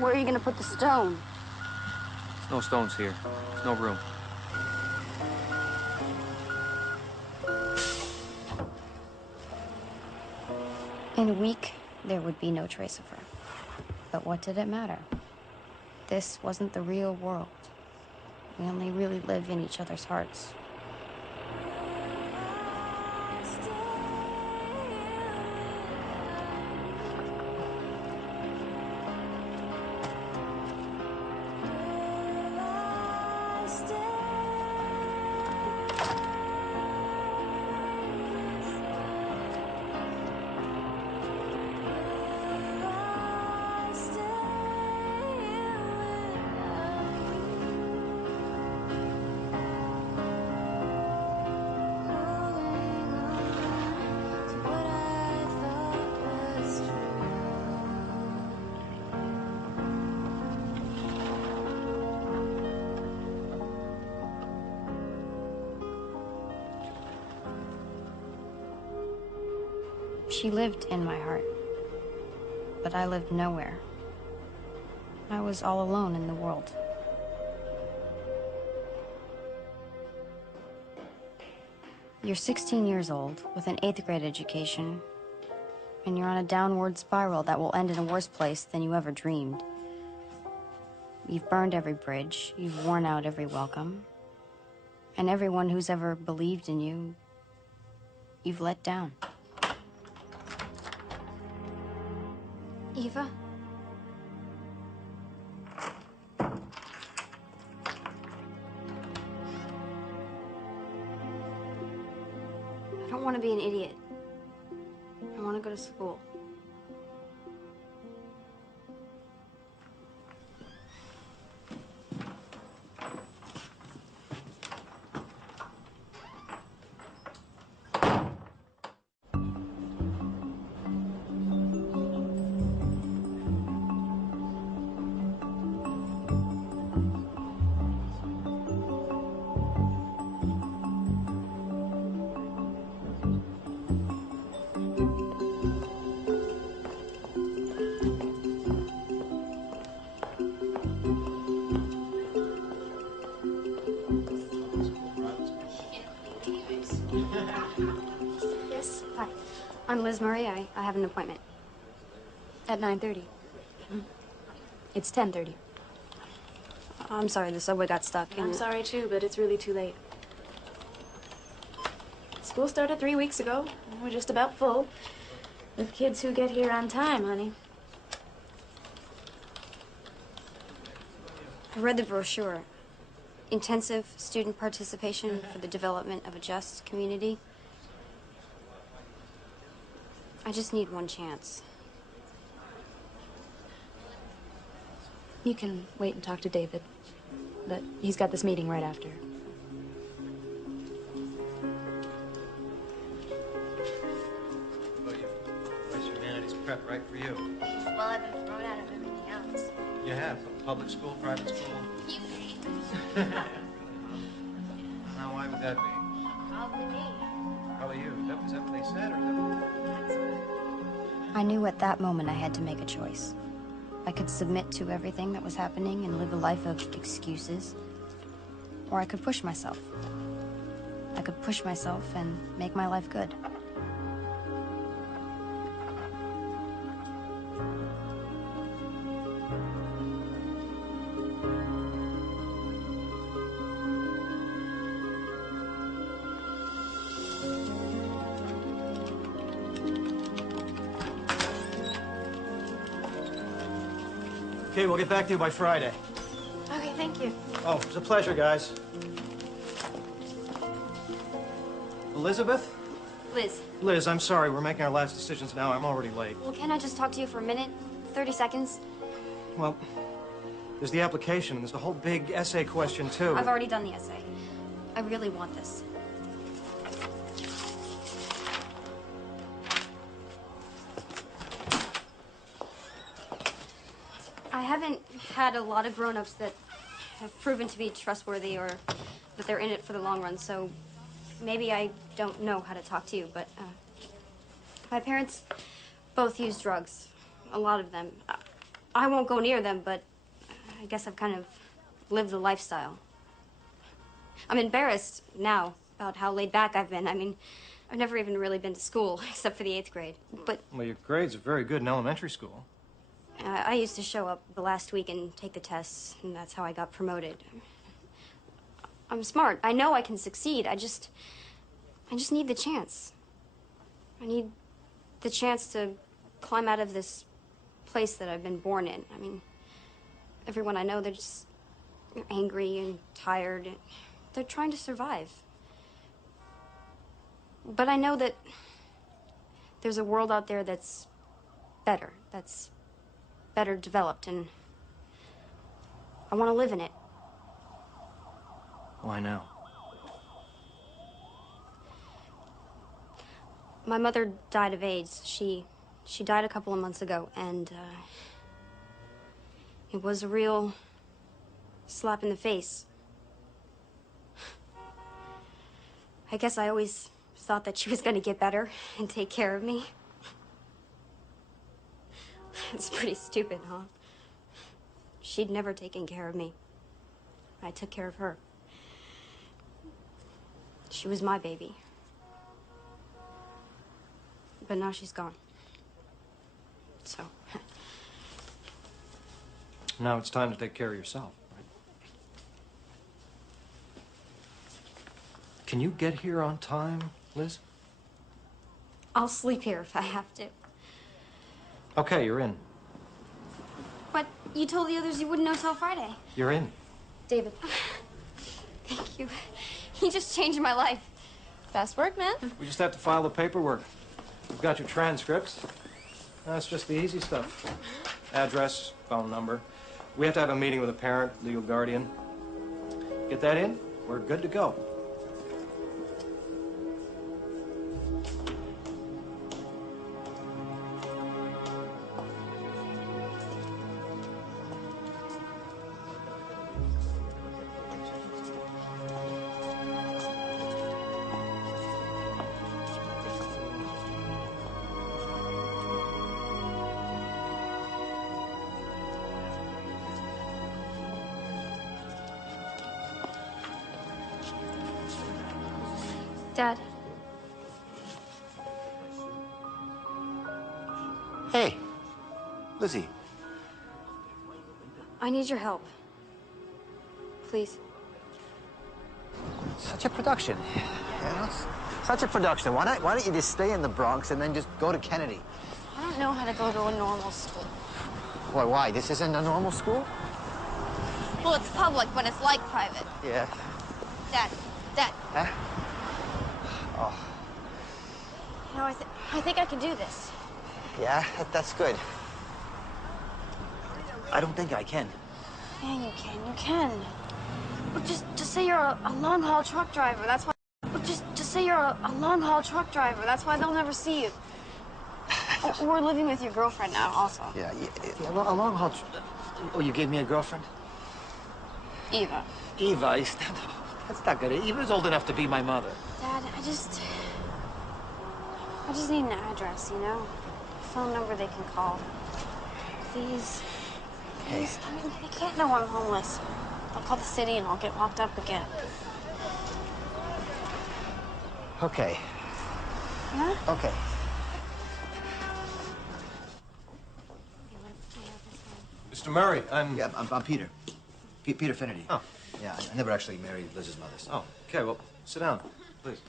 Where are you gonna put the stone? There's no stones here. There's no room. In a week, there would be no trace of her. But what did it matter? This wasn't the real world. We only really live in each other's hearts. She lived in my heart, but I lived nowhere. I was all alone in the world. You're 16 years old with an 8th grade education, and you're on a downward spiral that will end in a worse place than you ever dreamed. You've burned every bridge, you've worn out every welcome, and everyone who's ever believed in you, you've let down. Eva? I don't want to be an idiot. I want to go to school. Yes? Hi. I'm Liz Murray. I have an appointment. At 9:30. It's 10:30. I'm sorry, the subway got stuck. I'm sorry too, but it's really too late. School started 3 weeks ago. We're just about full. With kids who get here on time, honey. I read the brochure. Intensive student participation for the development of a just community. I just need one chance. You can wait and talk to David. But he's got this meeting right after. Voice Humanities prep right for you. Well, I've been thrown out of everything else. You have? Public school, private school? You paid. Now, why would that be? Probably me. Probably you. Is that what they said, or is that... I knew at that moment I had to make a choice. I could submit to everything that was happening and live a life of excuses, or I could push myself. I could push myself and make my life good. Okay, we'll get back to you by Friday. Okay, thank you. Oh, it was a pleasure, guys. Elizabeth? Liz, Liz, I'm sorry. We're making our last decisions now. I'm already late. well, can I just talk to you for a minute? 30 seconds? Well, there's the application, and there's the whole big essay question, too. I've already done the essay. I really want this. I haven't had a lot of grown-ups that have proven to be trustworthy or that they're in it for the long run, so maybe I don't know how to talk to you, but my parents both use drugs, a lot of them. I won't go near them, but I guess I've kind of lived the lifestyle. I'm embarrassed now about how laid back I've been. I mean, I've never even really been to school, except for the 8th grade, but Well, your grades are very good in elementary school. I used to show up the last week and take the tests, and that's how I got promoted. I'm smart. I know I can succeed. I just need the chance. I need the chance to climb out of this place that I've been born in. I mean, everyone I know, they're angry and tired. They're trying to survive. But I know that there's a world out there that's better, that's better developed, and I want to live in it. Why now? My mother died of AIDS. She died a couple of months ago, and it was a real slap in the face. I guess I always thought that she was going to get better and take care of me. It's pretty stupid, huh? She'd never taken care of me. I took care of her. She was my baby. But now she's gone. So. Now it's time to take care of yourself, right? Can you get here on time, Liz? I'll sleep here if I have to. Okay, you're in. But you told the others you wouldn't know till Friday. You're in. David. Thank you. You just changed my life. Fast work, man. We just have to file the paperwork. We've got your transcripts. That's just the easy stuff. Address, phone number. We have to have a meeting with a parent, legal guardian. Get that in, we're good to go. Dad. Hey, Lizzie. I need your help. Please. Such a production. You know? Such a production. Why don't you just stay in the Bronx and then just go to Kennedy? I don't know how to go to a normal school. Why? This isn't a normal school? Well, it's public, but it's like private. Yeah. Dad. Huh? Oh, You know, I think I can do this. yeah, that's good. I don't think I can. Yeah, you can. You can. Just say you're a long-haul truck driver. That's why. Just say you're a long-haul truck driver. That's why they'll never see you. We're living with your girlfriend now, also. Yeah, a long haul. Oh, you gave me a girlfriend? Eva. Eva, that's not good. Eva's old enough to be my mother. Dad, I just need an address, you know? A phone number they can call. Please. Hey. Please. I mean, they can't know I'm homeless. I'll call the city and I'll get locked up again. Okay. Yeah? Okay. Mr. Murray, Yeah, I'm Peter. Peter Finnerty. Oh. Yeah, I never actually married Liz's mother. So. Oh, okay, well, sit down, please.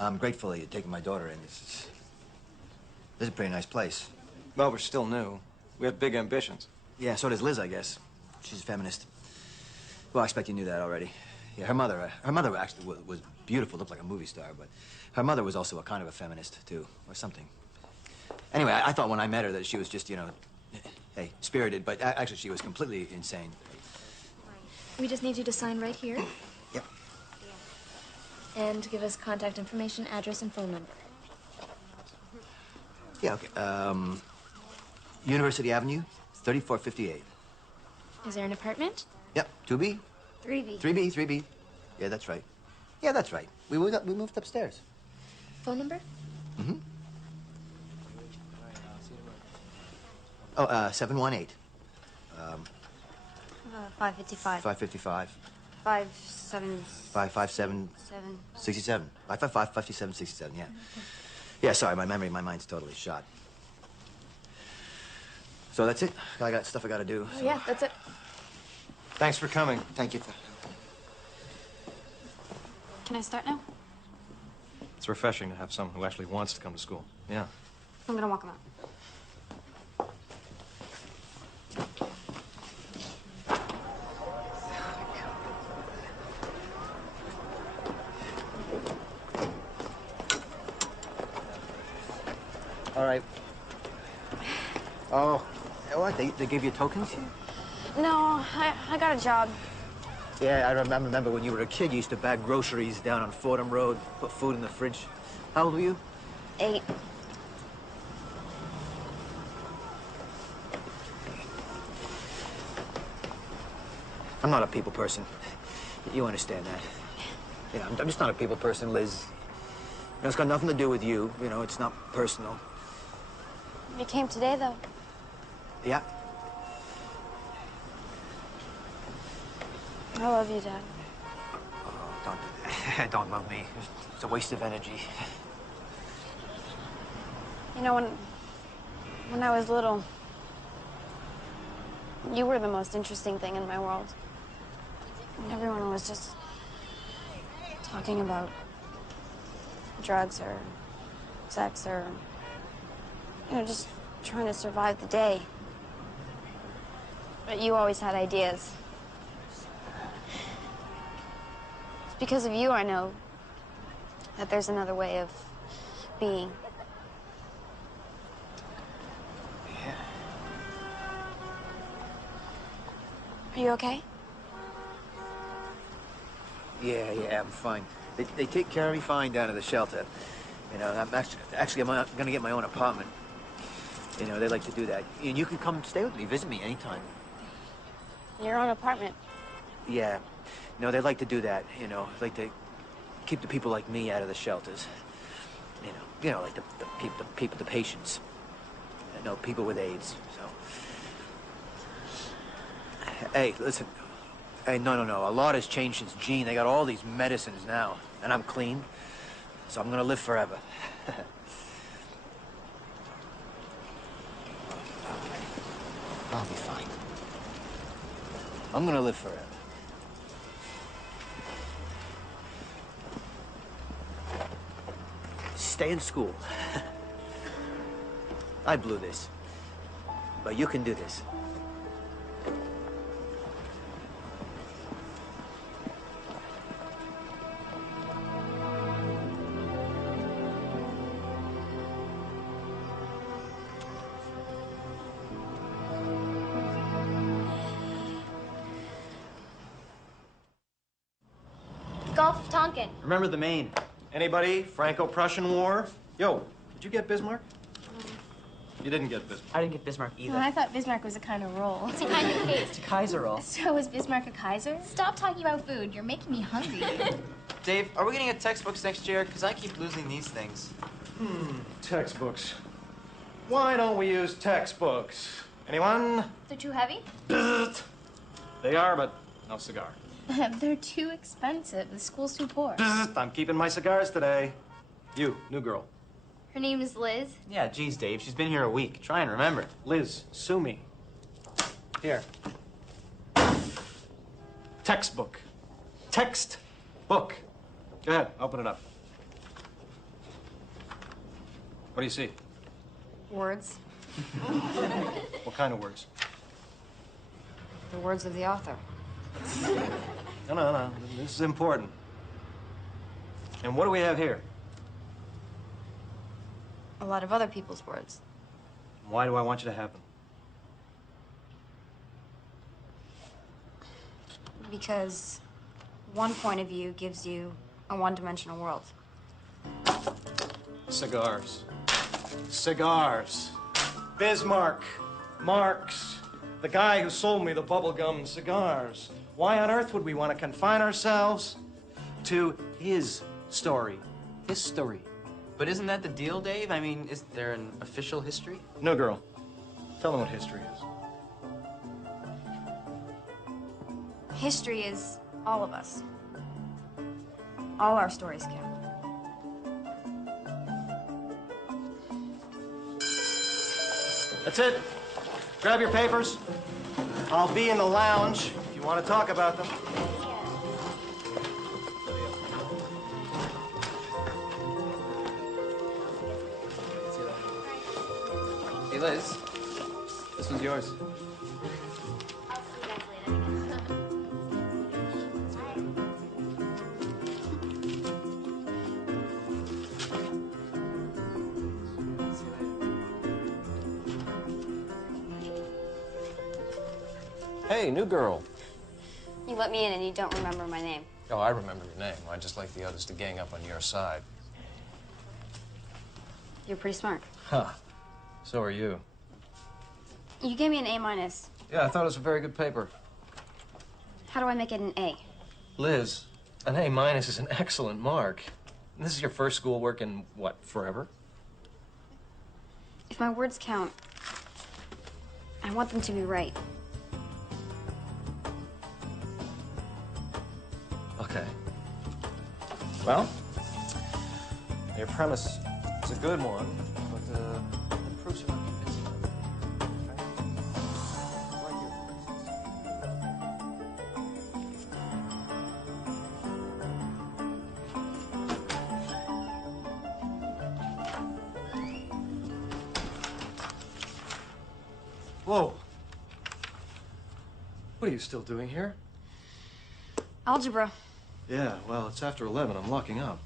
I'm grateful that you're taking my daughter in. This is a pretty nice place. Well, we're still new. We have big ambitions. Yeah, so does Liz, I guess. She's a feminist. Well, I expect you knew that already. Yeah, her mother actually was beautiful, looked like a movie star, but her mother was also a kind of a feminist, too, or something. Anyway, I thought when I met her that she was just, you know, hey, spirited, but actually she was completely insane. We just need you to sign right here. Yep. And give us contact information, address, and phone number. Yeah, okay. University Avenue, 3458. Is there an apartment? Yep, 2B? 3B. 3B. Yeah, that's right. Yeah, that's right. We moved upstairs. Phone number? Mm-hmm. Oh, 718. 555. 555. 577. 557. 67. 555, 57, 67, yeah. Yeah, sorry, my mind's totally shot. So that's it. I got stuff I gotta do. So. Yeah, that's it. Thanks for coming. Thank you. Can I start now? It's refreshing to have someone who actually wants to come to school. Yeah. I'm gonna walk him out. All right. Oh, what? They gave you tokens? No, I got a job. Yeah, I remember when you were a kid, you used to bag groceries down on Fordham Road, put food in the fridge. How old were you? 8. I'm not a people person. You understand that. Yeah, I'm just not a people person, Liz. You know, it's got nothing to do with you. You know, it's not personal. You came today, though. Yeah? I love you, Dad. Oh, don't love me. It's a waste of energy. You know, when I was little, you were the most interesting thing in my world. And everyone was just talking about drugs or sex or, you know, just trying to survive the day. But you always had ideas. It's because of you I know that there's another way of being. Yeah. Are you okay? Yeah, I'm fine. They take care of me fine down at the shelter. You know, I'm gonna get my own apartment. You know, they like to do that. And you can come stay with me, visit me anytime. Your own apartment? Yeah. No, they like to do that, you know. They like to keep the people like me out of the shelters. You know, like the patients. You know, people with AIDS, so. Hey, listen. Hey, no. A lot has changed since Gene. They got all these medicines now. And I'm clean, so I'm gonna live forever. I'll be fine. I'm gonna live forever. Stay in school. I blew this. But you can do this. Gulf of Tonkin. Remember the Maine. Anybody? Franco-Prussian War? Yo, did you get Bismarck? You didn't get Bismarck. I didn't get Bismarck either. Well, I thought Bismarck was a kind of roll. It's a kind of cake. It's a Kaiser roll. So is Bismarck a Kaiser? Stop talking about food. You're making me hungry. Dave, are we gonna get textbooks next year? Because I keep losing these things. Textbooks. Why don't we use textbooks? Anyone? They're too heavy? They are, but no cigar. They're too expensive. The school's too poor. I'm keeping my cigars today. You, new girl. Her name is Liz. Yeah, geez, Dave. She's been here a week. Try and remember. Liz, sue me. Here. Textbook. Text book. Go ahead, open it up. What do you see? Words. What kind of words? The words of the author. No. This is important. And what do we have here? A lot of other people's words. Why do I want you to have them? Because one point of view gives you a one-dimensional world. Cigars. Cigars. Bismarck. Marx. The guy who sold me the bubblegum cigars. Why on earth would we want to confine ourselves to his story? History. But isn't that the deal, Dave? I mean, is there an official history? No, girl. Tell them what history is. History is all of us. All our stories count. That's it. Grab your papers. I'll be in the lounge if you want to talk about them. Hey, Liz. This one's yours. Hey, new girl. You let me in and you don't remember my name. Oh, I remember your name. I'd just like the others to gang up on your side. You're pretty smart. Huh. So are you. You gave me an A-. Yeah, I thought it was a very good paper. How do I make it an A? Liz, an A- is an excellent mark. And this is your first schoolwork in, what, forever? If my words count, I want them to be right. Okay. Well, your premise is a good one, but the proofs are not convincing. Right here, Whoa. What are you still doing here? Algebra. Yeah, well, it's after 11. I'm locking up.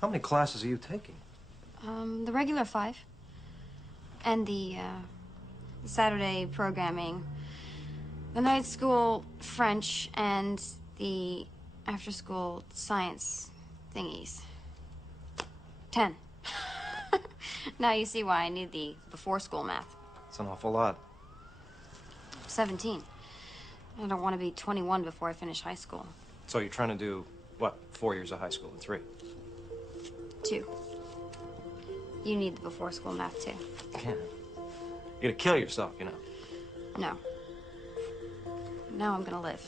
How many classes are you taking? The regular 5. And the Saturday programming. The night school French and the after-school science thingies. 10. Now you see why I need the before-school math. It's an awful lot. 17. I don't want to be 21 before I finish high school. So you're trying to do, what, 4 years of high school in 3? 2. You need the before-school math, too. Yeah. You're gonna kill yourself, you know. No. Now I'm gonna live.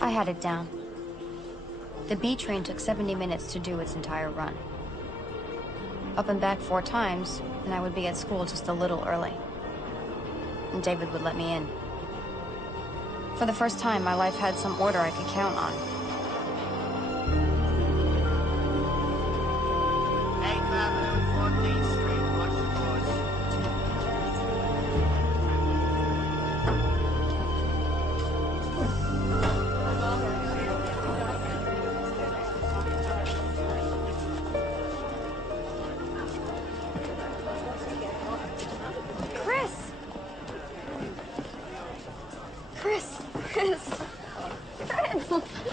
I had it down. The B train took 70 minutes to do its entire run. Up and back 4 times, and I would be at school just a little early. And David would let me in. For the first time, my life had some order I could count on. 8th Avenue, 14th Street, watch the doors. Chris!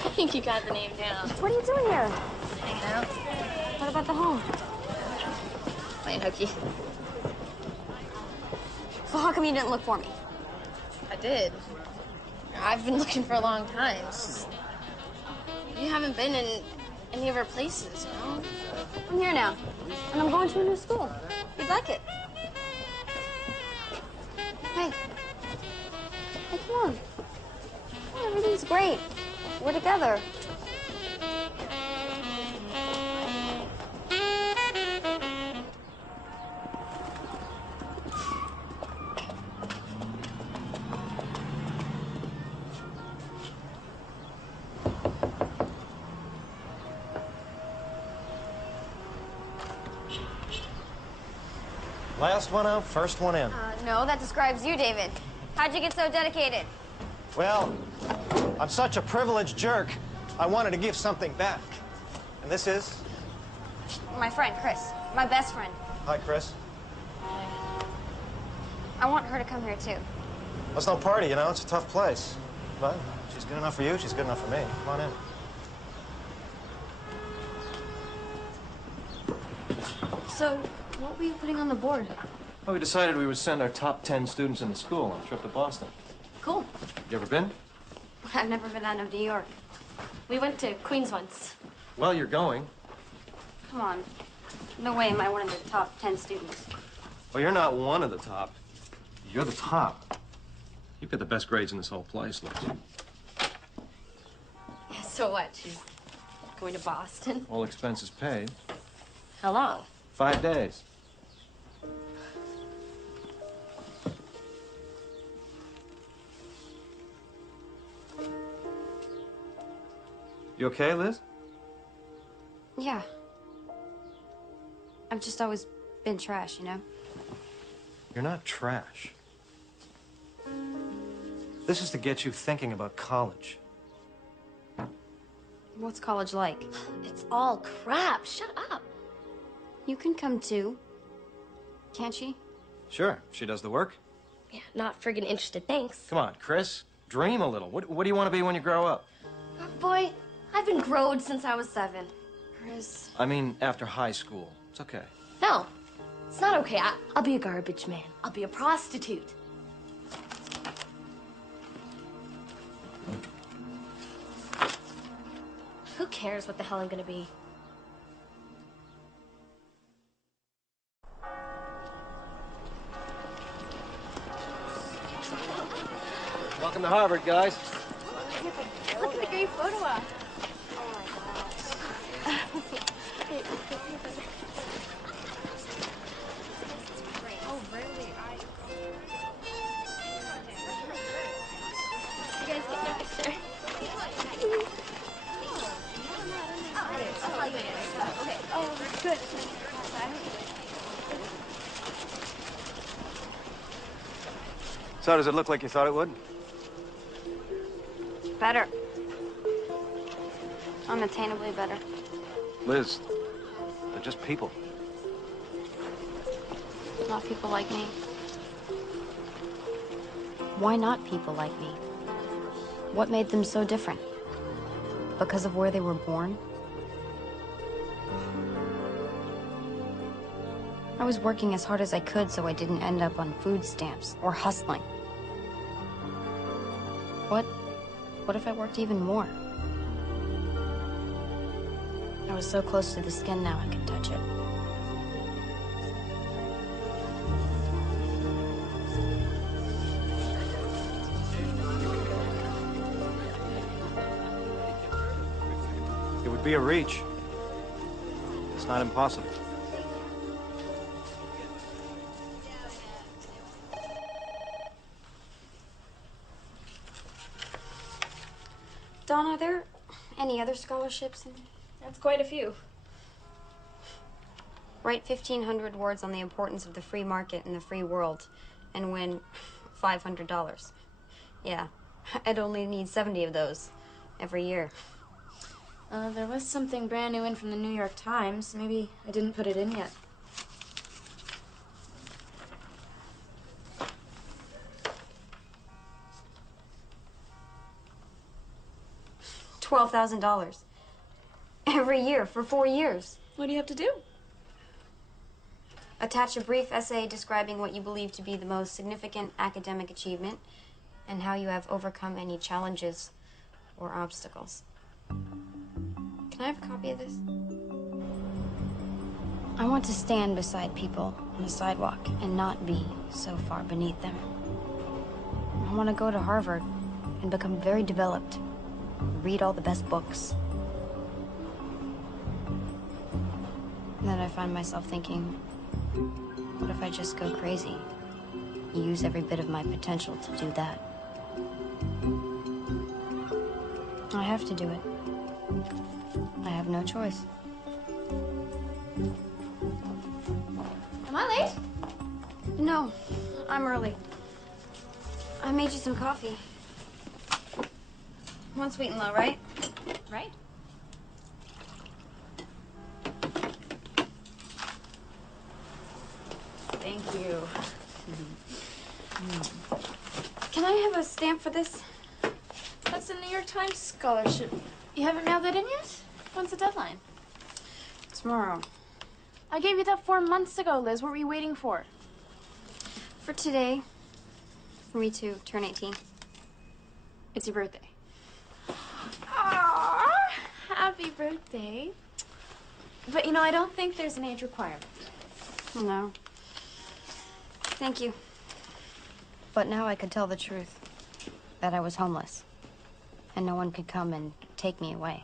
I think you got the name down. What are you doing here? Hanging out. What about the home? Playing hooky. So how come you didn't look for me? I did. I've been looking for a long time. It's just, you haven't been in any of our places, you know? I'm here now, and I'm going to a new school. You'd like it. Hey. Hey, come on. Oh, everything's great. We're together. Last one out, first one in. No, that describes you, David. How'd you get so dedicated? Well, I'm such a privileged jerk, I wanted to give something back. And this is? My friend, Chris. My best friend. Hi, Chris. I want her to come here, too. Well, it's no party, you know, it's a tough place. But she's good enough for you, she's good enough for me. Come on in. So, what were you putting on the board? Well, we decided we would send our top 10 students in the school on a trip to Boston. Cool. You ever been? I've never been out of New York. We went to Queens once. Well, you're going. Come on. No way am I one of the top 10 students. Well, you're not one of the top. You're the top. You've got the best grades in this whole place, Liz. Yeah, so what? She's going to Boston? All expenses paid. How long? 5 days. You okay, Liz? Yeah. I've just always been trash, you know? You're not trash. This is to get you thinking about college. What's college like? It's all crap. Shut up. You can come too. Can't she? Sure, she does the work. Yeah, not friggin' interested, thanks. Come on, Chris. Dream a little. What do you want to be when you grow up? Boy, I've been growed since I was 7. Chris. I mean, after high school. It's okay. No, it's not okay. I'll be a garbage man. I'll be a prostitute. Who cares what the hell I'm gonna be? Welcome to Harvard, guys. Look at the great photo op. Oh, really? You guys get no picture? Okay. Oh, good. So does it look like you thought it would? Better. Unattainably better. Liz, they're just people. Not people like me. Why not people like me? What made them so different? Because of where they were born? I was working as hard as I could so I didn't end up on food stamps or hustling. What if I worked even more? I was so close to the skin now I could touch it. It would be a reach. It's not impossible. Dawn, are there any other scholarships? That's quite a few. Write 1,500 words on the importance of the free market and the free world and win $500. Yeah, I'd only need 70 of those every year. There was something brand new in from the New York Times. Maybe I didn't put it in yet. $12,000 every year for 4 years. What do you have to do? Attach a brief essay describing what you believe to be the most significant academic achievement and how you have overcome any challenges or obstacles. Can I have a copy of this? I want to stand beside people on the sidewalk and not be so far beneath them. I want to go to Harvard and become very developed. Read all the best books. And then I find myself thinking, what if I just go crazy? Use every bit of my potential to do that. I have to do it. I have no choice. Am I late? No, I'm early. I made you some coffee. One sweet and low, right? Right. Thank you. Can I have a stamp for this? That's a New York Times scholarship. You haven't mailed it in yet? When's the deadline? Tomorrow. I gave you that 4 months ago, Liz. What were you waiting for? For today. For me to turn 18. It's your birthday. Aww, happy birthday. But you know, I don't think there's an age requirement. No. Thank you. But now I could tell the truth. That I was homeless. And no one could come and take me away.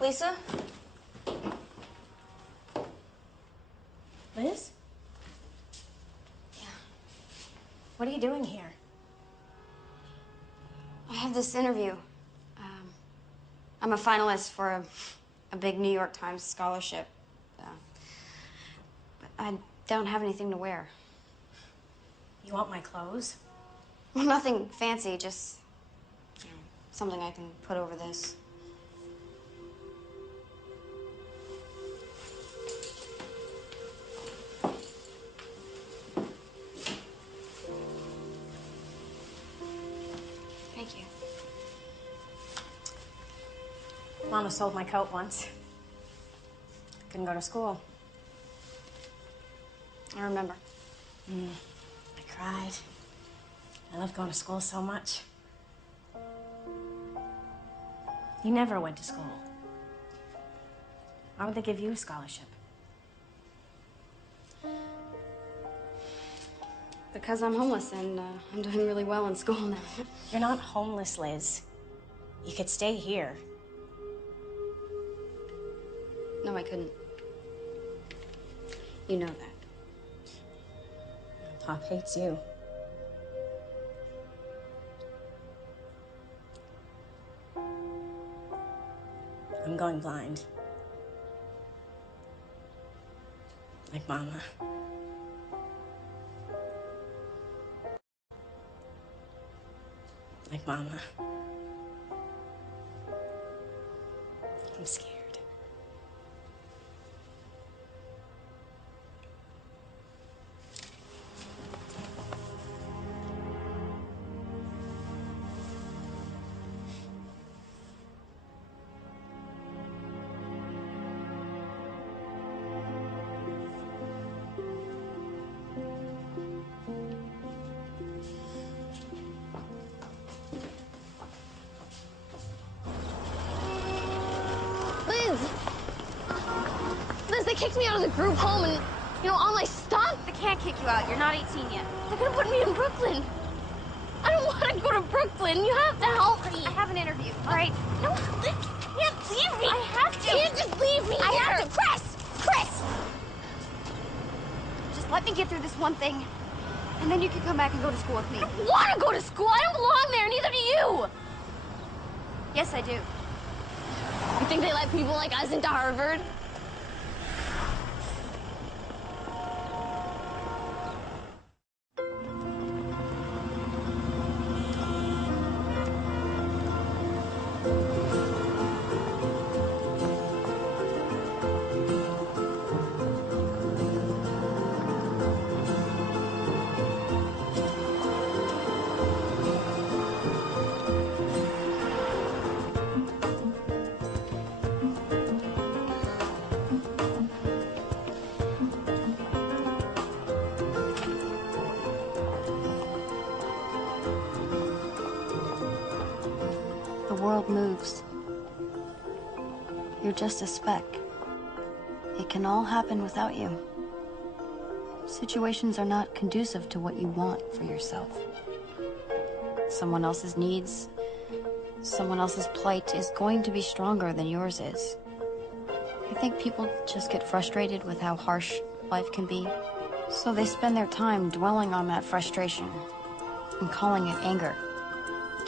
Lisa? Liz? Yeah. What are you doing here? I have this interview. I'm a finalist for a big New York Times scholarship. But I don't have anything to wear. You want my clothes? Well, nothing fancy, just something I can put over this. Thank you. Mama sold my coat once. Couldn't go to school. I remember. I cried. I loved going to school so much. You never went to school. Why would they give you a scholarship? Because I'm homeless and I'm doing really well in school now. You're not homeless, Liz. You could stay here. No, I couldn't. You know that. Pop hates you. I'm going blind. Like Mama. Like Mama. I'm scared. Liz, they kicked me out of the group home and, all my stuff. They can't kick you out. You're not 18 yet. They're gonna put me in Brooklyn. I don't want to go to Brooklyn. You have to help me. I have an interview, all right? No, you can't leave me. I have to. You can't just leave me I here. have to. Chris! Just let me get through this one thing, and then you can come back and go to school with me. I don't want to go to school. I don't belong there. Neither do you. Yes, I do. You think they let people like us into Harvard? The world moves. You're just a speck. It can all happen without you. Situations are not conducive to what you want for yourself. Someone else's needs, someone else's plight is going to be stronger than yours is. I think people just get frustrated with how harsh life can be, so they spend their time dwelling on that frustration and calling it anger,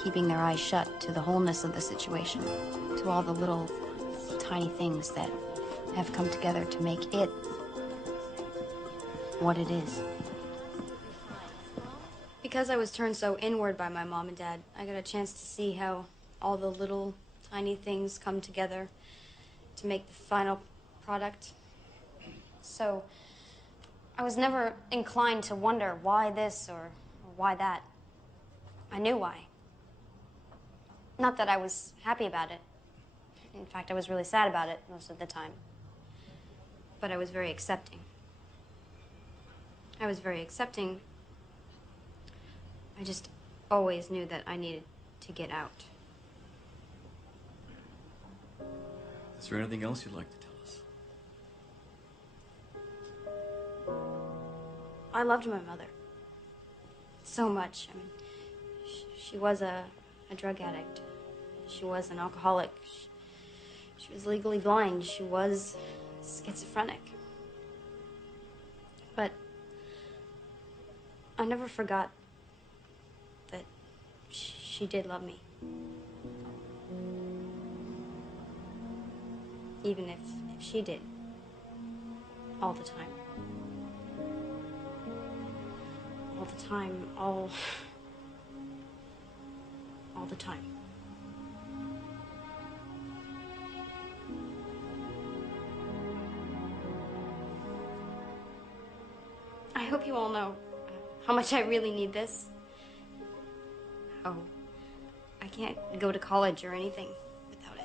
keeping their eyes shut to the wholeness of the situation, to all the little tiny things that have come together to make it what it is. Because I was turned so inward by my mom and dad, I got a chance to see how all the little tiny things come together to make the final product. So I was never inclined to wonder why this or why that. I knew why. Not that I was happy about it. In fact, I was really sad about it most of the time. But I was very accepting. I was very accepting. I just always knew that I needed to get out. Is there anything else you'd like to tell us? I loved my mother so much. I mean, she was a drug addict. She was an alcoholic. She was legally blind. She was schizophrenic. But I never forgot that she did love me. Even if she did. All the time. All the time, all the time. I hope you all know how much I really need this. Oh, I can't go to college or anything without it.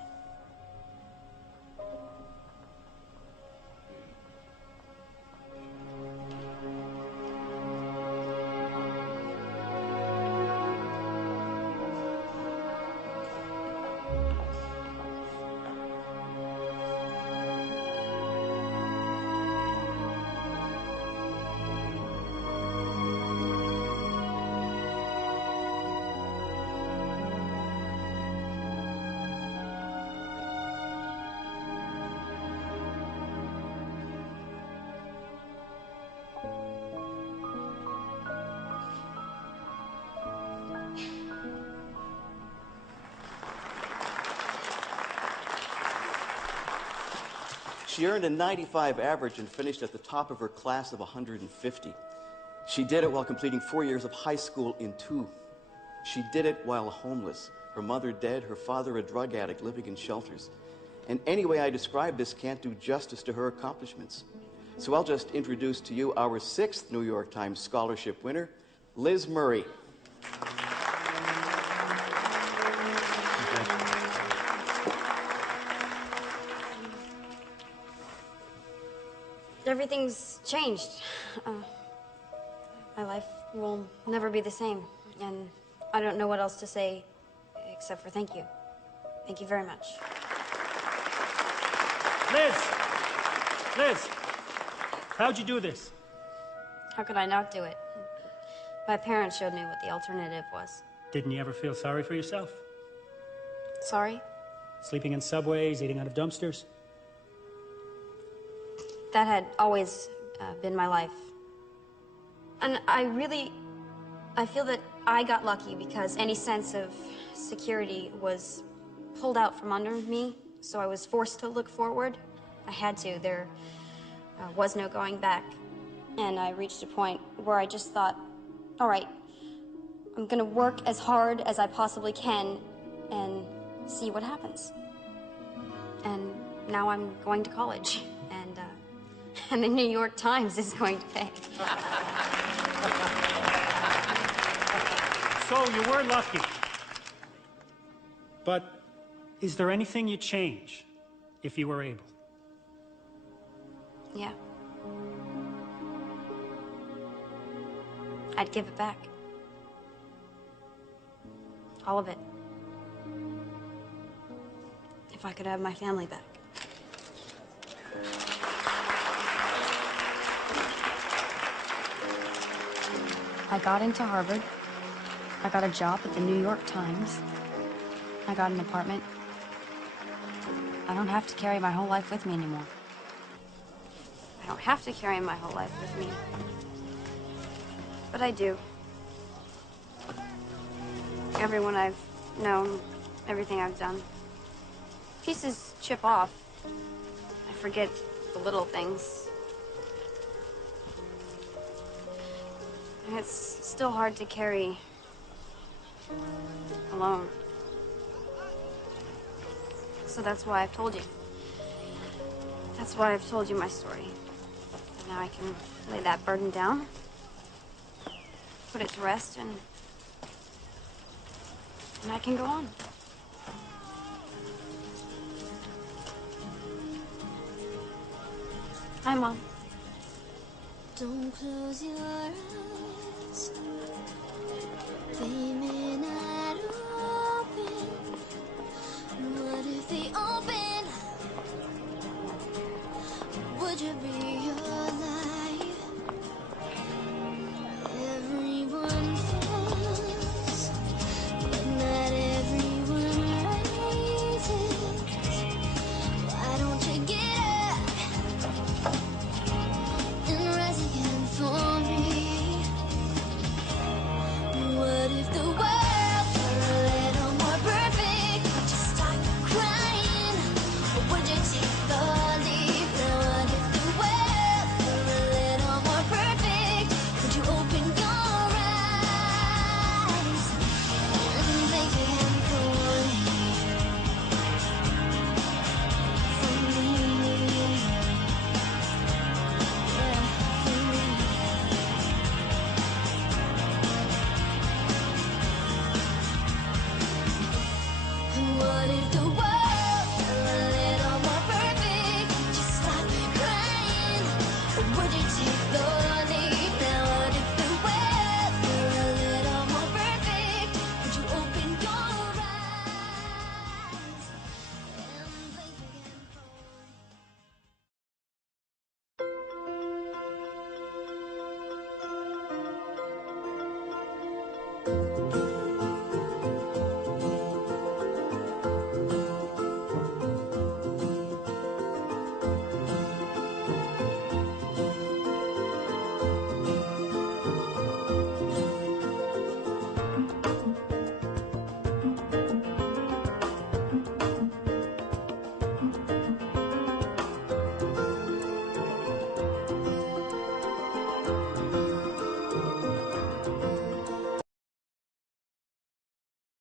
She earned a 95 average and finished at the top of her class of 150. She did it while completing 4 years of high school in 2. She did it while homeless, her mother dead, her father a drug addict living in shelters. And any way I describe this can't do justice to her accomplishments. So I'll just introduce to you our 6th New York Times scholarship winner, Liz Murray. Everything's changed. My life will never be the same, and I don't know what else to say except for thank you. Thank you very much. Liz, how'd you do this? How could I not do it? My parents showed me what the alternative was. Didn't you ever feel sorry for yourself? Sorry? Sleeping in subways, eating out of dumpsters? That had always been my life. And I feel that I got lucky because any sense of security was pulled out from under me, so I was forced to look forward. I had to. There was no going back. And I reached a point where I just thought, all right, I'm gonna work as hard as I possibly can and see what happens. And now I'm going to college, and the New York Times is going to pay. So you were lucky. But is there anything you'd change if you were able? Yeah. I'd give it back. All of it. If I could have my family back. I got into Harvard. I got a job at the New York Times. I got an apartment. I don't have to carry my whole life with me anymore. I don't have to carry my whole life with me. But I do. Everyone I've known, everything I've done. Pieces chip off. I forget the little things. And it's still hard to carry alone. So that's why I've told you. That's why I've told you my story. And now I can lay that burden down, put it to rest, and I can go on. Hi, Mom. Don't close your eyes.